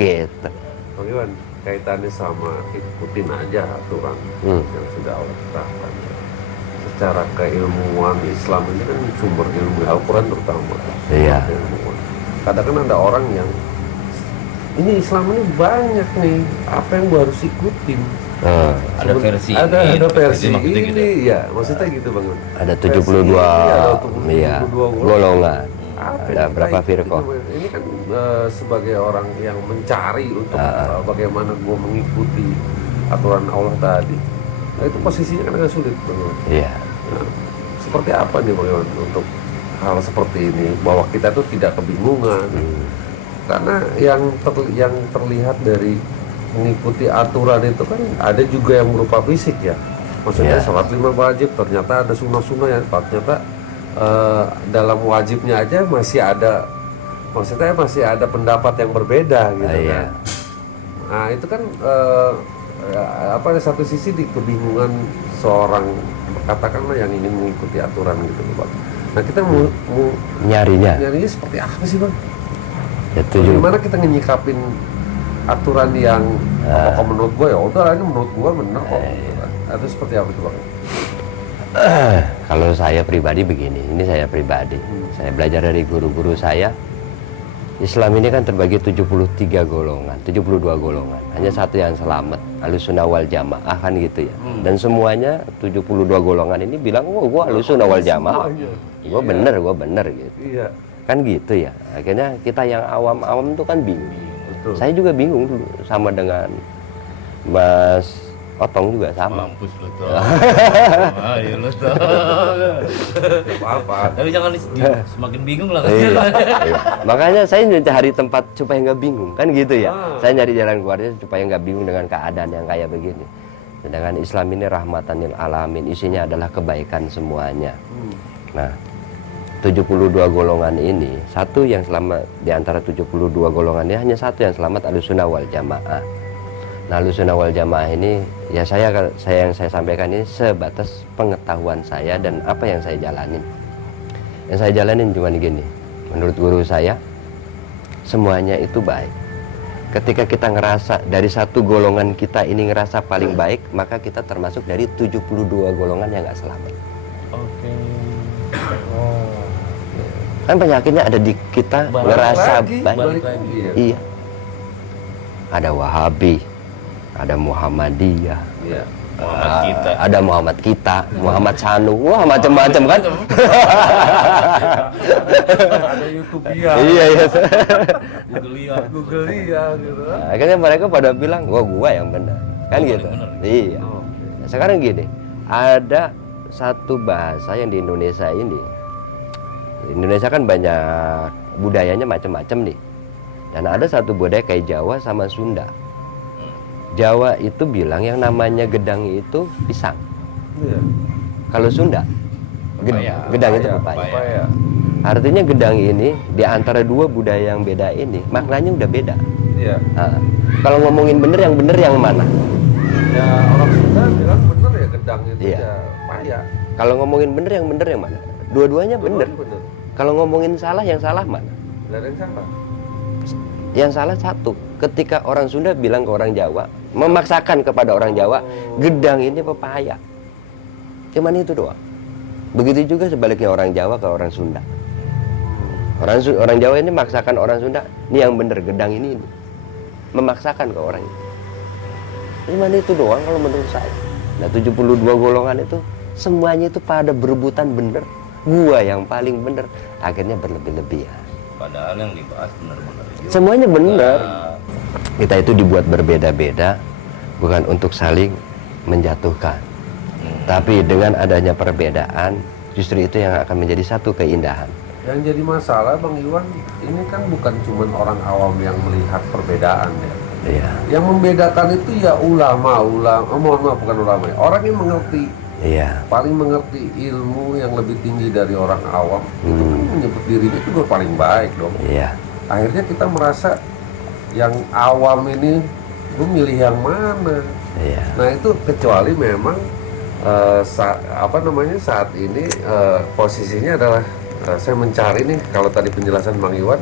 Gitu. Bang Iwan, kaitannya sama ikutin aja aturan yang sudah Allah tetapkan. Secara keilmuan Islam ini kan sumber ilmu Al-Quran terutama. Iya. Ilmuwan. Kadang kan ada orang yang ini Islam ini banyak nih, apa yang gua harus ikutin? Ada versi ada ini, versi maksudnya ini, gitu. ya maksudnya gitu Bang Iwan. Ada Versi 72 ini, ada iya, 72 golongan. Apa Ada yang berapa kita firqah? ikutin? Ini kan sebagai orang yang mencari untuk bagaimana gua mengikuti aturan Allah tadi. Nah itu posisinya kan agak sulit Bang Iwan. Iya. Nah, seperti apa nih Bang Iwan untuk hal seperti ini, bahwa kita tuh tidak kebingungan karena yang terlihat dari mengikuti aturan itu kan ada juga yang berupa fisik ya, maksudnya sholat 5 wajib, ternyata ada sunnah-sunnah yang ternyata dalam wajibnya aja masih ada, maksudnya masih ada pendapat yang berbeda gitu kan. Nah itu kan apa ada satu sisi di kebingungan seorang katakanlah yang ingin mengikuti aturan gitu Bang. Nah kita mau Nyarinya. seperti apa sih Bang? Ya, Gimana kita nyikapin aturan yang apa menurut gue ya udah ini menurut gue benar kok. Atau seperti apa itu Bang? Kalau saya pribadi begini, ini saya pribadi. Saya belajar dari guru-guru saya. Islam ini kan terbagi 73 golongan, 72 golongan. Hanya satu yang selamat, Ahlussunnah wal Jamaah kan gitu ya. Dan semuanya 72 golongan ini bilang, "Wah, gua Ahlussunnah wal Jamaah. Gua bener gitu." Iya. Kan gitu ya. Akhirnya kita yang awam-awam itu kan bingung. Betul. Saya juga bingung dulu, sama dengan Mas Otong juga sama. Mampus lo tuh. Ayo lo tuh. Apa-apa. Tapi jangan semakin bingung lah. Iya. Makanya saya cari tempat supaya nggak bingung kan gitu ya. Saya nyari jalan keluarnya supaya nggak bingung dengan keadaan yang kayak begini. Sedangkan Islam ini rahmatan lil alamin, isinya adalah kebaikan semuanya. Nah, 72 golongan ini, satu yang selamat di antara 72 golongan ini hanya satu yang selamat, Ahlussunnah wal Jamaah. Nah, Ahlussunnah wal Jamaah ini ya yang saya sampaikan ini sebatas pengetahuan saya dan apa yang saya jalanin. Yang saya jalanin cuma gini. Menurut guru saya semuanya itu baik. Ketika kita ngerasa dari satu golongan kita ini ngerasa paling baik, maka kita termasuk dari 72 golongan yang nggak selamat. Oke. Kan penyakitnya ada di kita ngerasa baik. Balik lagi. Iya. Ada Wahabi, ada Muhammadiyah, Iya. Muhammad kita. ada Muhammad kita, Muhammad Sanu, wah macam-macam kan? Ada YouTube-nya. Iya. Google ya gitu. Nah, akhirnya mereka pada bilang, gua yang benar, kan Gua gitu. yang benar. Iya. Nah, sekarang gini, ada satu bahasa yang di Indonesia ini. Indonesia kan banyak budayanya macam-macam nih. Dan ada satu budaya kayak Jawa sama Sunda. Jawa itu bilang yang namanya gedang itu pisang. Iya. Kalau Sunda, Pepaya. gedang itu pepaya. Pepaya. Artinya gedang ini di antara dua budaya yang beda ini maknanya udah beda. Iya. Nah, kalau ngomongin bener yang mana? Ya orang Sunda bilang bener ya gedang itu Iya. ya paya. Kalau ngomongin bener yang mana? Dua-duanya bener. Bener. Kalau ngomongin salah yang salah mana? Gak ada yang salah. Yang salah satu. Ketika orang Sunda bilang ke orang Jawa, memaksakan kepada orang Jawa, gedang ini pepaya. Cuman itu doang. Begitu juga sebaliknya orang Jawa ke orang Sunda. Orang Jawa ini memaksakan orang Sunda, ini yang bener gedang ini. Memaksakan ke orang itu. Cuman itu doang kalau menurut saya. Nah 72 golongan itu semuanya itu pada berebutan bener, gua yang paling benar, akhirnya berlebih-lebihan. Padahal yang dibahas benar-benar juga. Semuanya benar. Nah, Kita itu dibuat berbeda-beda bukan untuk saling menjatuhkan, tapi dengan adanya perbedaan justru itu yang akan menjadi satu keindahan. Yang jadi masalah Bang Iwan, ini kan bukan cuma orang awam yang melihat perbedaan ya. Iya, Yang membedakan itu ya ulama, mohon maaf bukan ulama ya. Orang yang mengerti, iya, paling mengerti ilmu yang lebih tinggi dari orang awam, itu kan menyebut dirinya juga paling baik dong. iya, Akhirnya kita merasa yang awam ini, gue milih yang mana? iya. Nah itu kecuali memang saat ini posisinya adalah saya mencari nih, kalau tadi penjelasan Bang Iwan,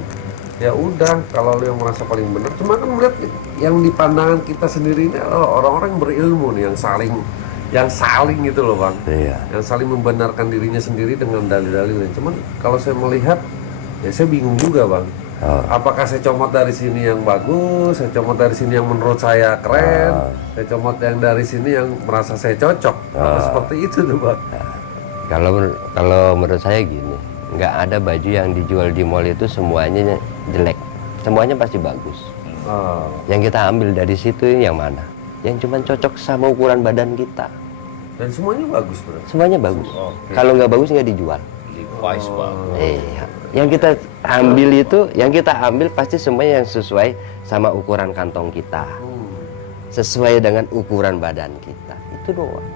ya udah kalau lu yang merasa paling benar, cuma kan melihat yang di pandangan kita sendiri ini adalah orang-orang yang berilmu nih, yang saling gitu loh Bang, Iya. yang saling membenarkan dirinya sendiri dengan dalil-dalilnya. Cuman kalau saya melihat, ya saya bingung juga Bang. Oh. Apakah saya comot dari sini yang bagus, saya comot dari sini yang menurut saya keren, saya comot yang dari sini yang merasa saya cocok, apa seperti itu tuh Bang? Kalau menurut saya gini, nggak ada baju yang dijual di mall itu semuanya jelek, semuanya pasti bagus. Oh, Yang kita ambil dari situ yang mana? Yang cuma cocok sama ukuran badan kita. dan semuanya bagus Bro. Semuanya bagus. Oke. Kalau nggak bagus nggak dijual. Levi's bagus. Iya. Yang kita ambil itu, yang kita ambil pasti semuanya yang sesuai sama ukuran kantong kita, sesuai dengan ukuran badan kita. Itu doang.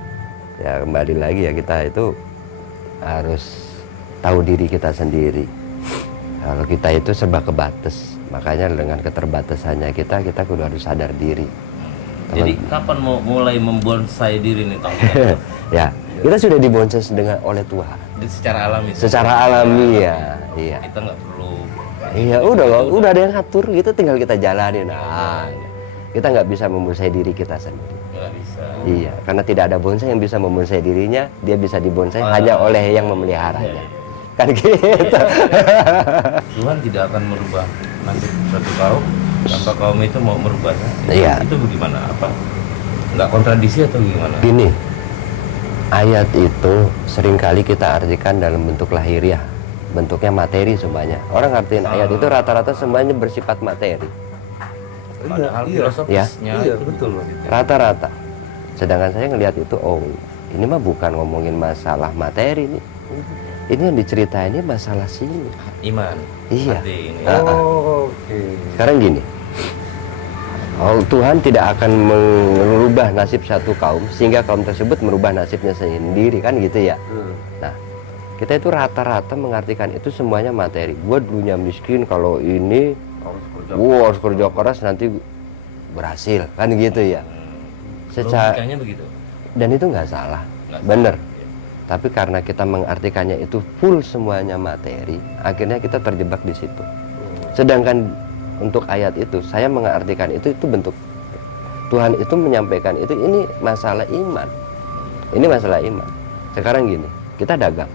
Ya kembali lagi ya, kita itu harus tahu diri kita sendiri. Kalau kita itu serba kebatas, makanya dengan keterbatasannya kita kudu harus sadar diri. Jadi kapan mau mulai membonsai diri nih Tong? Ya, kita sudah dibonsai dengan oleh Tuhan. Secara alami. Secara alami ya, iya. Kita nggak perlu. Iya, udah ada yang ngatur gitu, tinggal kita jalanin. Nah, kita nggak bisa membonsai diri kita sendiri. Nggak bisa. Iya, karena tidak ada bonsai yang bisa membonsai dirinya, dia bisa dibonsai hanya oleh yang memeliharanya. Kan gitu. Tuhan tidak akan merubah nasib suatu kaum tanpa kaum itu mau merubahnya. Iya. Itu bagaimana? Apa? Nggak kontradiksi atau gimana? Gini, ayat itu seringkali kita artikan dalam bentuk lahiriah, bentuknya materi semuanya. Orang artiin ayat itu rata-rata semuanya bersifat materi, Padahal iya. filosofisnya Iya, itu betul. rata-rata. Sedangkan saya ngelihat itu, oh ini mah bukan ngomongin masalah materi nih. Ini yang diceritain ini masalah sini. iman. Iya. Hati ini. Oh, oke. Sekarang gini, Tuhan tidak akan merubah nasib satu kaum sehingga kaum tersebut merubah nasibnya sendiri, kan gitu ya. Nah, kita itu rata-rata mengartikan itu semuanya materi. Gua dulunya miskin, kalau ini gua harus kerja keras nanti berhasil, kan gitu ya. Logikanya begitu. Dan itu nggak salah, Nggak bener. Tapi karena kita mengartikannya itu full semuanya materi, akhirnya kita terjebak di situ. Sedangkan untuk ayat itu, saya mengartikan itu bentuk Tuhan itu menyampaikan itu, ini masalah iman. Ini masalah iman. Sekarang gini, kita dagang,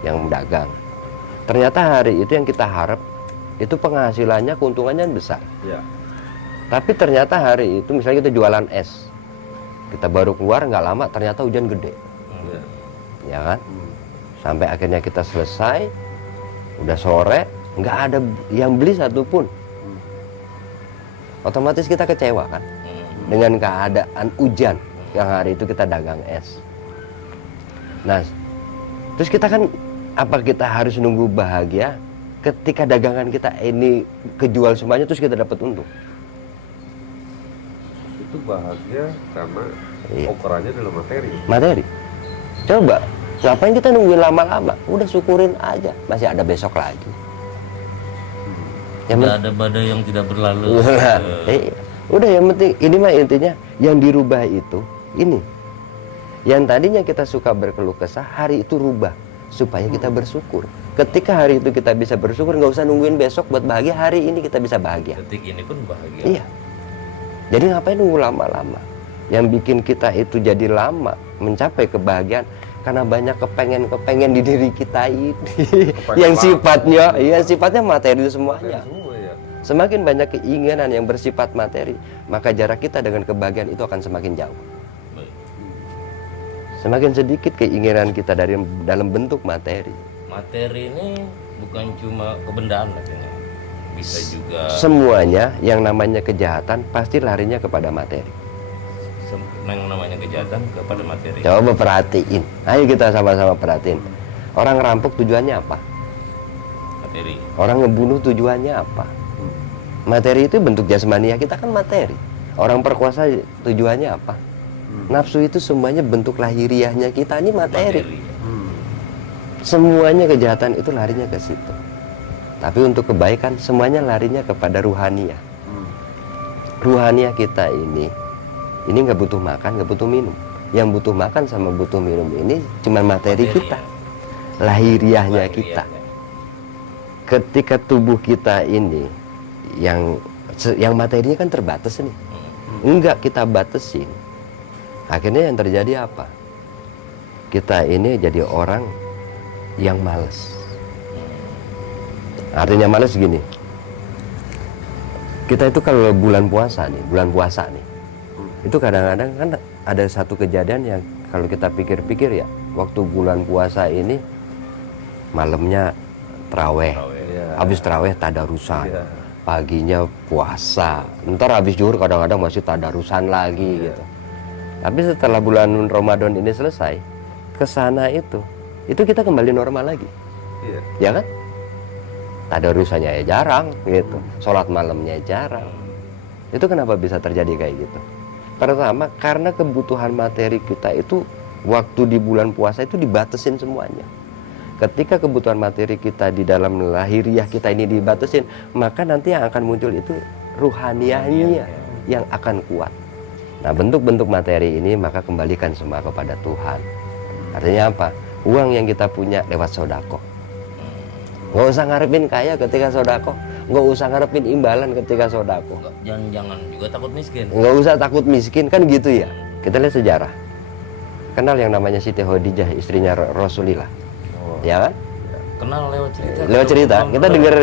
yang dagang. Ternyata hari itu yang kita harap itu penghasilannya, keuntungannya besar. Ya. Tapi ternyata hari itu misalnya kita jualan es, kita baru keluar nggak lama ternyata hujan gede. Ya. Ya kan, sampai akhirnya kita selesai, udah sore, nggak ada yang beli satupun. Otomatis kita kecewa kan, dengan keadaan hujan yang hari itu kita dagang es. Nah, terus kita kan, apa kita harus nunggu bahagia ketika dagangan kita ini kejual semuanya terus kita dapat untung? Itu bahagia karena Iya. ukurannya dalam materi. Materi. Coba, ngapain kita nungguin lama-lama? Udah syukurin aja, masih ada besok lagi. Yang Tidak ada badai yang tidak berlalu. udah yang penting, ini mah intinya yang dirubah itu ini. Yang tadinya kita suka berkeluh kesah, hari itu rubah supaya kita bersyukur. Ketika hari itu kita bisa bersyukur, nggak usah nungguin besok buat bahagia, hari ini kita bisa bahagia. Detik ini pun bahagia. Iya. Jadi ngapain nunggu lama-lama? Yang bikin kita itu jadi lama mencapai kebahagiaan karena banyak kepengen di diri kita ini. Yang sifatnya materi semuanya. Semua ya. Semakin banyak keinginan yang bersifat materi, maka jarak kita dengan kebahagiaan itu akan semakin jauh. Baik. Semakin sedikit keinginan kita dalam bentuk materi, materi ini bukan cuma kebendaan katanya, bisa juga Semuanya yang namanya kejahatan pasti larinya kepada materi. yang namanya kejahatan kepada materi. Coba perhatiin, ayo kita sama-sama perhatiin. Orang rampok tujuannya apa? Materi. Orang ngebunuh tujuannya apa? Materi itu bentuk jasmania kita kan materi. Orang perkuasa tujuannya apa? Nafsu itu semuanya bentuk lahiriahnya kita ini materi. Semuanya kejahatan itu larinya ke situ. Tapi untuk kebaikan semuanya larinya kepada ruhaniah. Ruhaniah kita ini nggak butuh makan, nggak butuh minum. Yang butuh makan sama butuh minum ini cuma materi kita, lahiriahnya kita. Ketika tubuh kita ini yang materinya kan terbatas nih, enggak kita batasin, akhirnya yang terjadi apa? Kita ini jadi orang yang malas. Artinya malas gini, kita itu kalau bulan puasa nih, itu kadang-kadang kan ada satu kejadian yang kalau kita pikir-pikir ya, waktu bulan puasa ini malamnya terawih, habis terawih tadarusan, paginya puasa, ntar habis zuhur kadang-kadang masih tadarusan lagi gitu. Tapi setelah bulan Ramadan ini selesai, kesana itu kita kembali normal lagi, ya kan? Tadarusannya ya jarang gitu, sholat malamnya jarang. Itu kenapa bisa terjadi kayak gitu? Pertama, karena kebutuhan materi kita itu waktu di bulan puasa itu dibatasin semuanya. Ketika kebutuhan materi kita di dalam lahiriah kita ini dibatasin, maka nanti yang akan muncul itu ruhaniahnya yang akan kuat. Nah, bentuk-bentuk materi ini maka kembalikan semua kepada Tuhan. Artinya apa? Uang yang kita punya lewat sodako. Nggak usah ngarepin kaya ketika sodako, nggak usah ngarepin imbalan ketika sodako. Jangan juga takut miskin. Nggak usah takut miskin, kan gitu ya. Kita lihat sejarah. Kenal yang namanya Siti Khadijah, istrinya Rasulullah, ya kan? Kenal lewat cerita. Lewat cerita.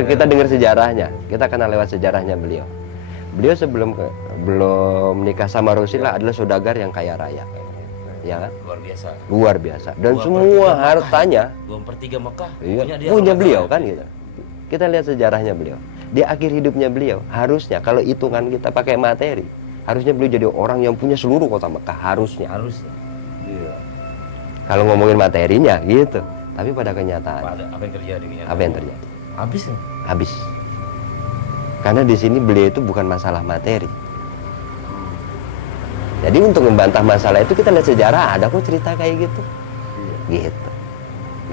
Kita dengar sejarahnya. Kita kenal lewat sejarahnya beliau. Beliau sebelum nikah sama Rasulullah adalah saudagar yang kaya raya, ya kan? Luar biasa. Dan semua hartanya 2/3 Mekah punya beliau kan gitu. Kita lihat sejarahnya beliau. Di akhir hidupnya beliau, harusnya kalau hitungan kita pakai materi, harusnya beliau jadi orang yang punya seluruh kota Mekah, harusnya. Iya. Kalau ngomongin materinya gitu. Tapi pada kenyataan, apa yang terjadi? apa yang terjadi? Habis ya? Habis. Karena di sini beliau itu bukan masalah materi. Jadi untuk membantah masalah itu kita lihat sejarah, ada kok cerita kayak gitu. Gitu.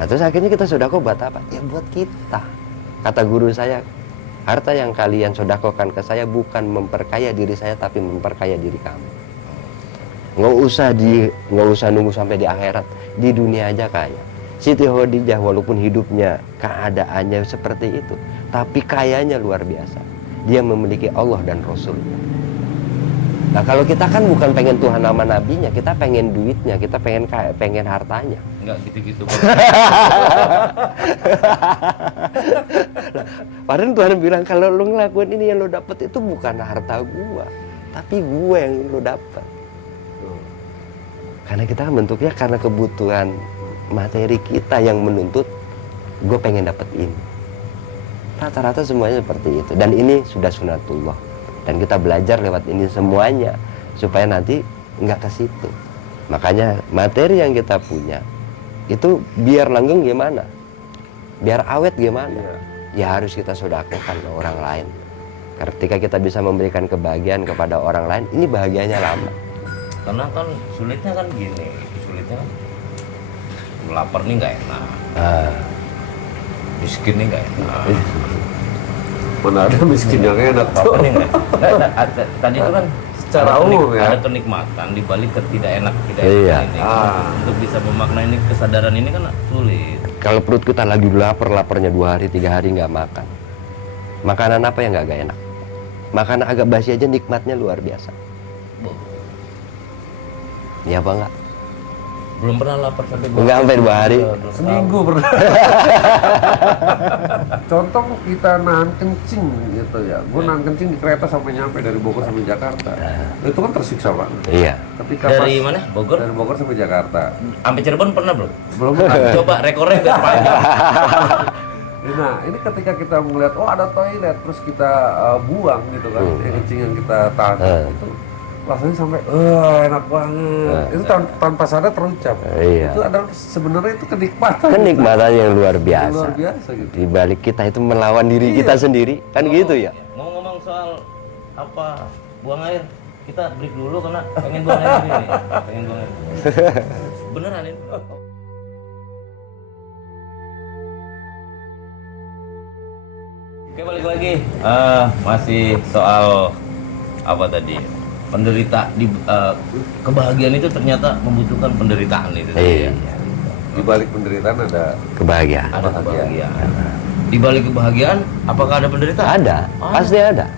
Nah terus akhirnya kita sodako buat apa? Ya buat kita. Kata guru saya, harta yang kalian sodakokan ke saya bukan memperkaya diri saya, tapi memperkaya diri kamu. Nggak usah nunggu sampai di akhirat, di dunia aja kaya. Siti Khadijah walaupun hidupnya keadaannya seperti itu, tapi kayanya luar biasa. Dia memiliki Allah dan Rasulnya. Nah kalau kita kan bukan pengen Tuhan sama Nabinya, kita pengen duitnya, kita pengen hartanya. Enggak gitu-gitu. Padahal Tuhan bilang kalau lo ngelakuin ini yang lo dapet itu bukan harta gua, tapi gua yang lo dapet. Karena kita kan bentuknya karena kebutuhan materi kita yang menuntut, gue pengen dapet ini. Rata-rata semuanya seperti itu. Dan ini sudah sunatullah. Dan kita belajar lewat ini semuanya supaya nanti nggak ke situ. Makanya materi yang kita punya itu biar langgeng gimana, biar awet gimana, ya harus kita sodakokan ke orang lain. Ketika kita bisa memberikan kebahagiaan kepada orang lain, ini bahagianya lama. Karena kan sulitnya kan gini, sulitnya kan lapar nih nggak enak, miskin nih nggak enak. Mana ada miskin yang enak tuh? Tadi itu kan Secara umum ya. ada kenikmatan di balik ketidakenak Iya. ini. Untuk bisa memaknai ini, kesadaran ini kan sulit. Kalau perut kita lagi laparnya 2 hari 3 hari nggak makan, makanan apa yang nggak enak? Makanan agak basi aja nikmatnya luar biasa. Iya apa enggak? belum pernah lapar sampai Nggak sampai 2 hari. Seminggu pernah. Contoh kita nahan kencing gitu ya. Gue nahan kencing di kereta sampai nyampe dari Bogor sampai Jakarta. Itu kan tersiksa banget. Iya. Ketika Dari mana? Bogor? Dari Bogor sampai Jakarta. Sampai Cirebon pernah belum? Belum pernah. Coba rekornya biar panjang. Nah, ini ketika kita melihat oh ada toilet terus kita buang gitu kan, yang kencing yang kita tahan itu rasanya sampai enak banget. Itu tanpa sadar terucap. Iya. Itu adalah sebenarnya itu kenikmatan. Kenikmatan yang luar Yang biasa. luar biasa gitu. Di balik kita itu melawan diri Iya. kita sendiri, kan gitu ya. Mau ngomong soal apa buang air, kita break dulu karena pengen buang air ini nih. Pengen buang air. Beneran ini. Oke, balik lagi. Masih soal apa tadi? Penderita di kebahagiaan itu ternyata membutuhkan penderitaan itu. tadi Iya. ya. Di balik penderitaan ada Kebahagiaan. Ada kebahagiaan. Di balik kebahagiaan, apakah ada penderitaan? Ada, pasti ada.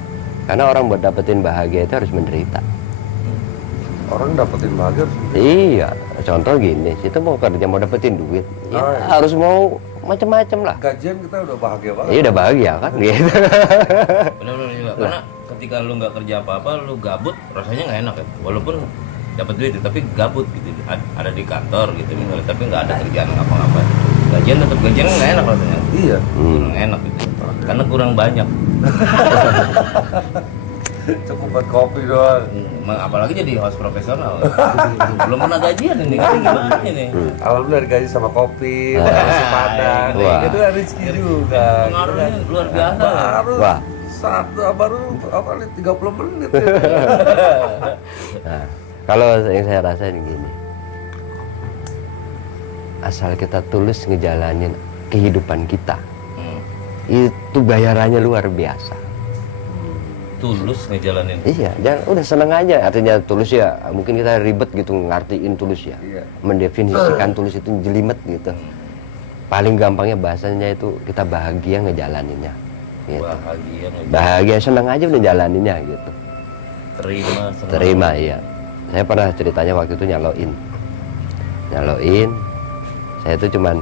Karena orang buat dapetin bahagia itu harus menderita. orang dapetin bahagia harus Iya, contoh gini, kita mau kerja mau dapetin duit, ya Oh, iya. harus mau macam-macam lah. gajian kita udah bahagia banget. Iya udah bahagia kan, gitu. Benar-benar juga. Karena ketika lu nggak kerja apa-apa, lu gabut, rasanya nggak enak ya. Walaupun dapat duit, tapi gabut gitu. Ada di kantor gitu misalnya, tapi nggak ada kerjaan ngapa-ngapa. Gajian tetap gajian nggak enak rasanya. Iya. Kurang enak gitu. Karena kurang banyak. Cukup buat kopi doang. Apalagi jadi host profesional. Belum pernah gajian ini kan gimana ini? Alhamdulillah digaji sama kopi, nasi padang. Wah. Itu kan rezeki juga. Pengaruhnya luar biasa. Baru Wah. baru apa nih 30 menit. Nah, kalau yang saya rasain gini, asal kita tulus ngejalanin kehidupan kita, itu bayarannya luar biasa. Tulus ngejalanin. Iya, jangan udah seneng aja. Artinya tulus ya, mungkin kita ribet gitu ngartiin tulus ya. Iya. Mendefinisikan tulus itu jelimet gitu. Paling gampangnya bahasanya itu kita bahagia ngejalaninnya. Gitu. Bahagia ngejalanin. Bahagia seneng aja ngejalaninnya gitu. Terima, senang. Terima iya. Saya pernah ceritanya waktu itu nyaloin. Saya itu cuman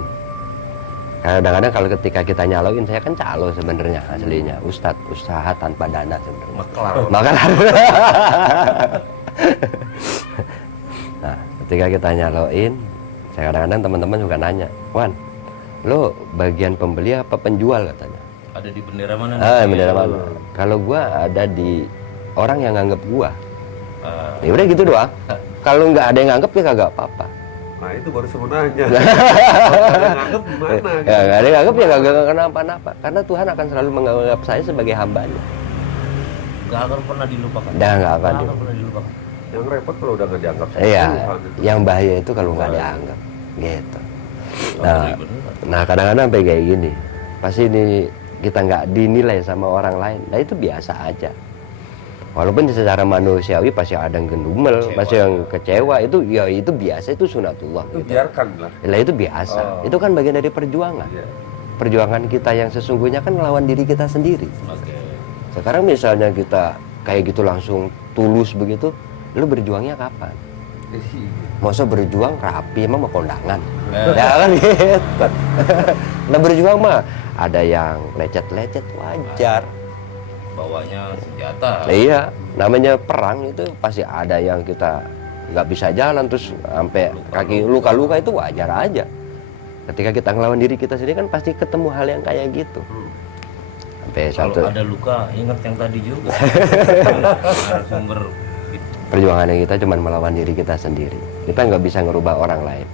kadang-kadang kalau ketika kita nyaloin, saya kan calo sebenarnya aslinya, ustadz usaha tanpa dana sebenarnya. Maklar. Nah, ketika kita nyaloin, saya kadang-kadang teman-teman juga nanya, Wan, lo bagian pembeli apa penjual katanya? Ada di bendera mana? Bendera mana? Kalau gua ada di orang yang nganggap gua. Ah, Ya udah gitu doang. Kalau nggak ada yang nganggap ya kagak apa-apa. Nah itu baru sebenarnya. Kalau ada yang nganggep gimana? Ya nggak ada yang nganggap ya kagak kenapa-napa. Karena Tuhan akan selalu menganggap saya sebagai hambanya. nggak akan pernah dilupakan. Dah nggak akan. Nggak akan pernah dilupakan. Yang repot kalau udah nggak dianggap sama Iya, Tuhan itu. yang bahaya itu kalau nggak dianggap, gitu. Nah, Iya, bener. nah kadang-kadang sampai kayak gini, pasti ini kita nggak dinilai sama orang lain, nah itu biasa aja. Walaupun secara manusiawi pasti ada yang gendumel, pasti yang kecewa, itu ya itu biasa, itu sunatullah. Itu Gitu. biarkan lah. Lah itu biasa, itu kan bagian dari perjuangan. Iya. Perjuangan kita yang sesungguhnya kan melawan diri kita sendiri. Oke. Sekarang misalnya kita kayak gitu langsung tulus begitu, lu berjuangnya kapan? Masa berjuang rapi emang mau kondangan? Ya kan gitu. Nah berjuang mah ada yang lecet-lecet wajar. Bawanya senjata. Iya, namanya perang itu pasti ada yang kita nggak bisa jalan terus sampai kaki luka-luka itu wajar aja. Ketika kita ngelawan diri kita sendiri kan pasti ketemu hal yang kayak gitu. Sampai Kalau satu ada luka, ingat yang tadi juga. Sumber perjuangannya kita cuma melawan diri kita sendiri. Kita nggak bisa ngerubah orang lain.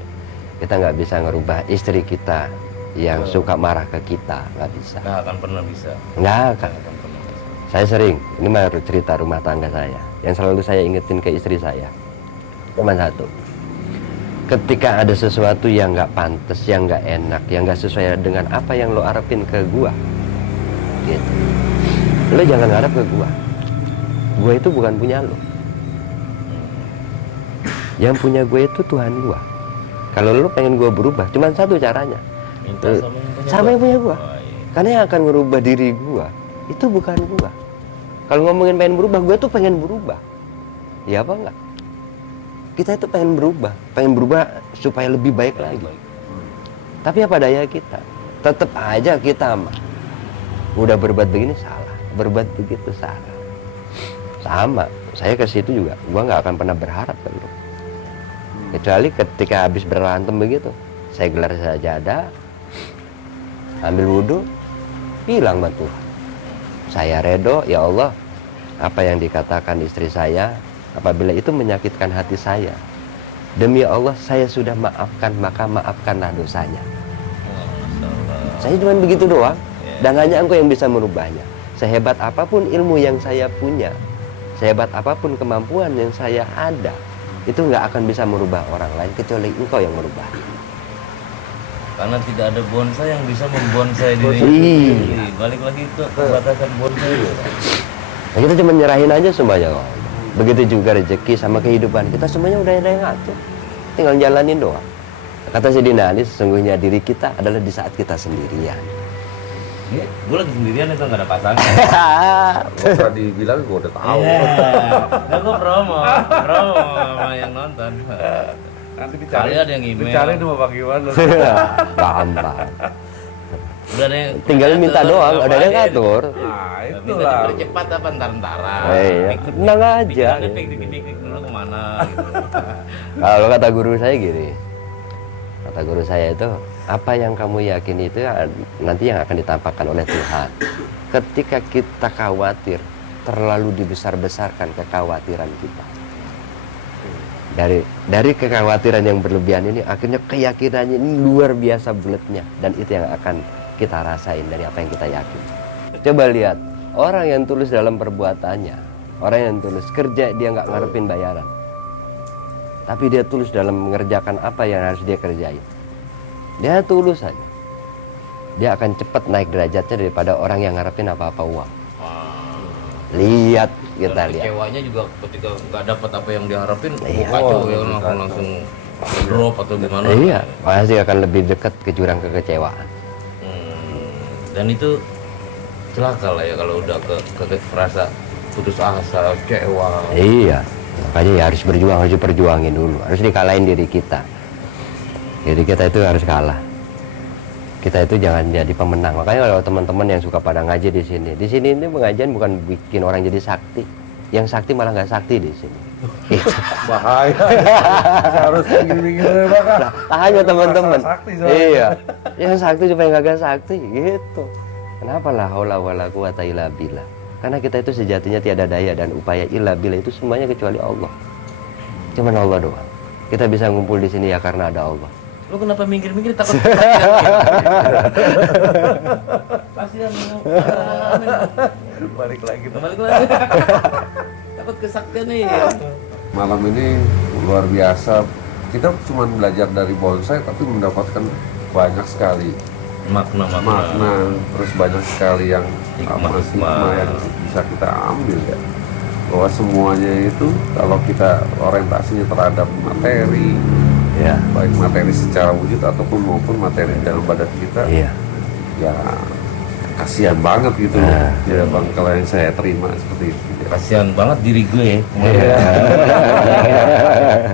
Kita nggak bisa ngerubah istri kita yang suka marah ke kita, nggak bisa. nggak akan pernah bisa. Nggak akan. Nggak akan pernah bisa. Saya sering, ini mah cerita rumah tangga saya, yang selalu saya ingetin ke istri saya. Cuma satu, ketika ada sesuatu yang nggak pantas, yang nggak enak, yang nggak sesuai dengan apa yang lo harapin ke gua, gitu. Lo jangan ngarep ke gua. Gua itu bukan punya lo. Yang punya gue itu Tuhan gua. Kalau lo pengen gua berubah, cuma satu caranya. Minta sama yang punya Sama yang punya gua. Oh, iya. Karena yang akan merubah diri gua itu bukan gua. Kalau ngomongin pengen berubah, gua tuh pengen berubah. Iya apa enggak? Kita itu pengen berubah supaya lebih baik lagi. Tapi apa daya kita? Tetap aja kita udah berbuat begini salah, berbuat begitu salah. Sama, saya ke situ juga, gua nggak akan pernah berharap kan, bro. Kecuali ketika habis berantem begitu, saya gelar sajadah, ambil wudhu, bilang sama Tuhan, saya redo, ya Allah, apa yang dikatakan istri saya, apabila itu menyakitkan hati saya, demi Allah saya sudah maafkan, maka maafkanlah dosanya. Saya cuma begitu doang, dan hanya Engkau yang bisa merubahnya. Sehebat apapun ilmu yang saya punya, sehebat apapun kemampuan yang saya ada, itu nggak akan bisa merubah orang lain kecuali Engkau yang merubah. Karena tidak ada bonsai yang bisa membonsai diri. Iya. Balik lagi ke batasan bonsai. Nah, kita cuma nyerahin aja semuanya kok. Begitu juga rezeki sama kehidupan kita semuanya udah ada yang ngatur. Tinggal jalanin doang. Kata Sayyidina Ali, sesungguhnya diri kita adalah di saat kita sendirian. Ya, gue lagi sendirian itu nggak ada pasangan. Gak usah dibilang, gue udah tahu. Nah, gue promo sama yang nonton. Nanti Kali ada yang email. Dicari sama Bang Iwan. Gampang. Udah ada yang Tinggal minta doang, udah ada yang ngatur. Nah, Minta itulah. dipercepat apa ntar-ntaran. Iya, tenang aja. Piknik dulu kemana gitu. Kalau kata guru saya gini, kata guru saya itu, apa yang kamu yakini itu nanti yang akan ditampakkan oleh Tuhan. Ketika kita khawatir, terlalu dibesar-besarkan kekhawatiran kita. Dari kekhawatiran yang berlebihan ini, akhirnya keyakinannya ini luar biasa bulatnya, dan itu yang akan kita rasain dari apa yang kita yakin. Coba lihat, orang yang tulus dalam perbuatannya, orang yang tulus kerja, dia nggak ngarepin bayaran, tapi dia tulus dalam mengerjakan apa yang harus dia kerjain. Dia tulus saja, dia akan cepat naik derajatnya daripada orang yang ngarepin apa-apa uang. Lihat, kita Dan lihat. kecewanya juga ketika nggak dapat apa yang diharapin, Iya. kacau ya langsung drop atau gimana. Iya, pasti akan lebih dekat ke jurang kekecewaan. Dan itu celaka lah ya kalau udah ke rasa putus asa, kecewa. Iya, makanya ya harus berjuang, harus diperjuangin dulu, harus dikalahin diri kita. Jadi kita itu harus kalah. Kita itu jangan jadi pemenang. Makanya kalau teman-teman yang suka pada ngaji di sini ini pengajian bukan bikin orang jadi sakti. Yang sakti malah nggak sakti di sini. Gitu. Bahaya. Harus begini-begini Bang. Hanya teman-teman. Masalah sakti soalnya. Iya. Yang sakti supaya nggak sakti, gitu. Kenapa la haula wala quwata illa billah? Karena kita itu sejatinya tiada daya dan upaya illa billah itu semuanya kecuali Allah. Cuman Allah doang. Kita bisa ngumpul di sini ya karena ada Allah. Lu kenapa minggir-minggir takut kasihan lu. Balik lagi. Balik lagi. Takut kesaktian nih. Malam ini luar biasa. Kita cuma belajar dari bonsai tapi mendapatkan banyak sekali Makna. terus banyak sekali yang Hikmah. yang bisa kita ambil ya. Bahwa semuanya itu kalau kita orientasinya terhadap materi, Ya. baik materi secara wujud ataupun maupun materi dalam badan kita, Iya. ya kasihan banget gitu. Nah. Ya Bang, kalau yang saya terima seperti itu. Kasihan banget diri gue. Iya.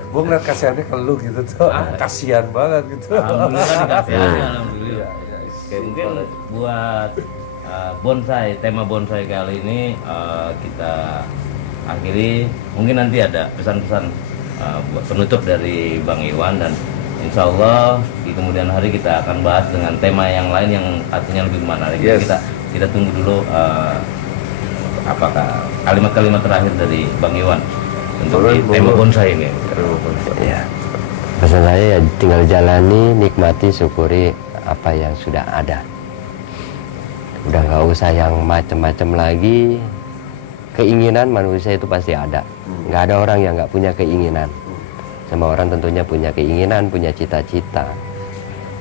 Gue ngeliat kasihannya ke lu gitu tuh. Kasihan banget gitu. Alhamdulillah dikasih Iya. alhamdulillah. Oke, mungkin buat bonsai, tema bonsai kali ini kita akhiri. Mungkin nanti ada pesan-pesan buat penutup dari Bang Iwan, dan insya Allah di kemudian hari kita akan bahas dengan tema yang lain yang artinya lebih menarik. Yes. Kita tunggu dulu apakah kalimat-kalimat terakhir dari Bang Iwan untuk Boleh, di tema boleh. bonsai ini. Ya. Pesan saya ya tinggal jalani, nikmati, syukuri apa yang sudah ada. Udah nggak usah yang macem-macem lagi. Keinginan manusia itu pasti ada. Nggak ada orang yang nggak punya keinginan. Semua orang tentunya punya keinginan, punya cita-cita.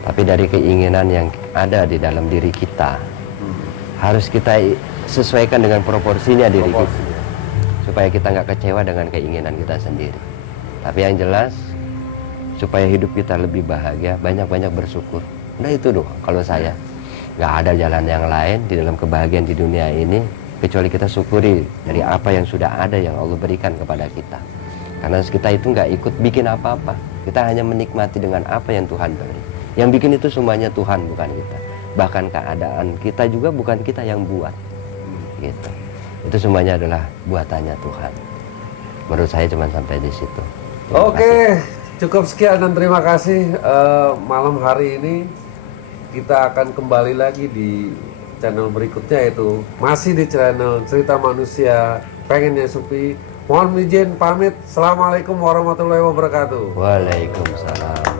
Tapi dari keinginan yang ada di dalam diri kita, harus kita sesuaikan dengan proporsinya diri kita, supaya kita nggak kecewa dengan keinginan kita sendiri. Tapi yang jelas, supaya hidup kita lebih bahagia, banyak-banyak bersyukur. Udah itu doang. Kalau saya nggak ada jalan yang lain di dalam kebahagiaan di dunia ini kecuali kita syukuri dari apa yang sudah ada yang Allah berikan kepada kita. Karena kita itu nggak ikut bikin apa-apa. Kita hanya menikmati dengan apa yang Tuhan beri. Yang bikin itu semuanya Tuhan, bukan kita. Bahkan keadaan kita juga bukan kita yang buat. Gitu. Itu semuanya adalah buatannya Tuhan. Menurut saya cuma sampai di situ. Terima Oke, kasih. cukup sekian dan terima kasih. Malam hari ini kita akan kembali lagi di channel berikutnya, yaitu masih di channel Cerita Manusia Pengennya Supi. Mohon izin pamit. Assalamualaikum warahmatullahi wabarakatuh. Waalaikumsalam.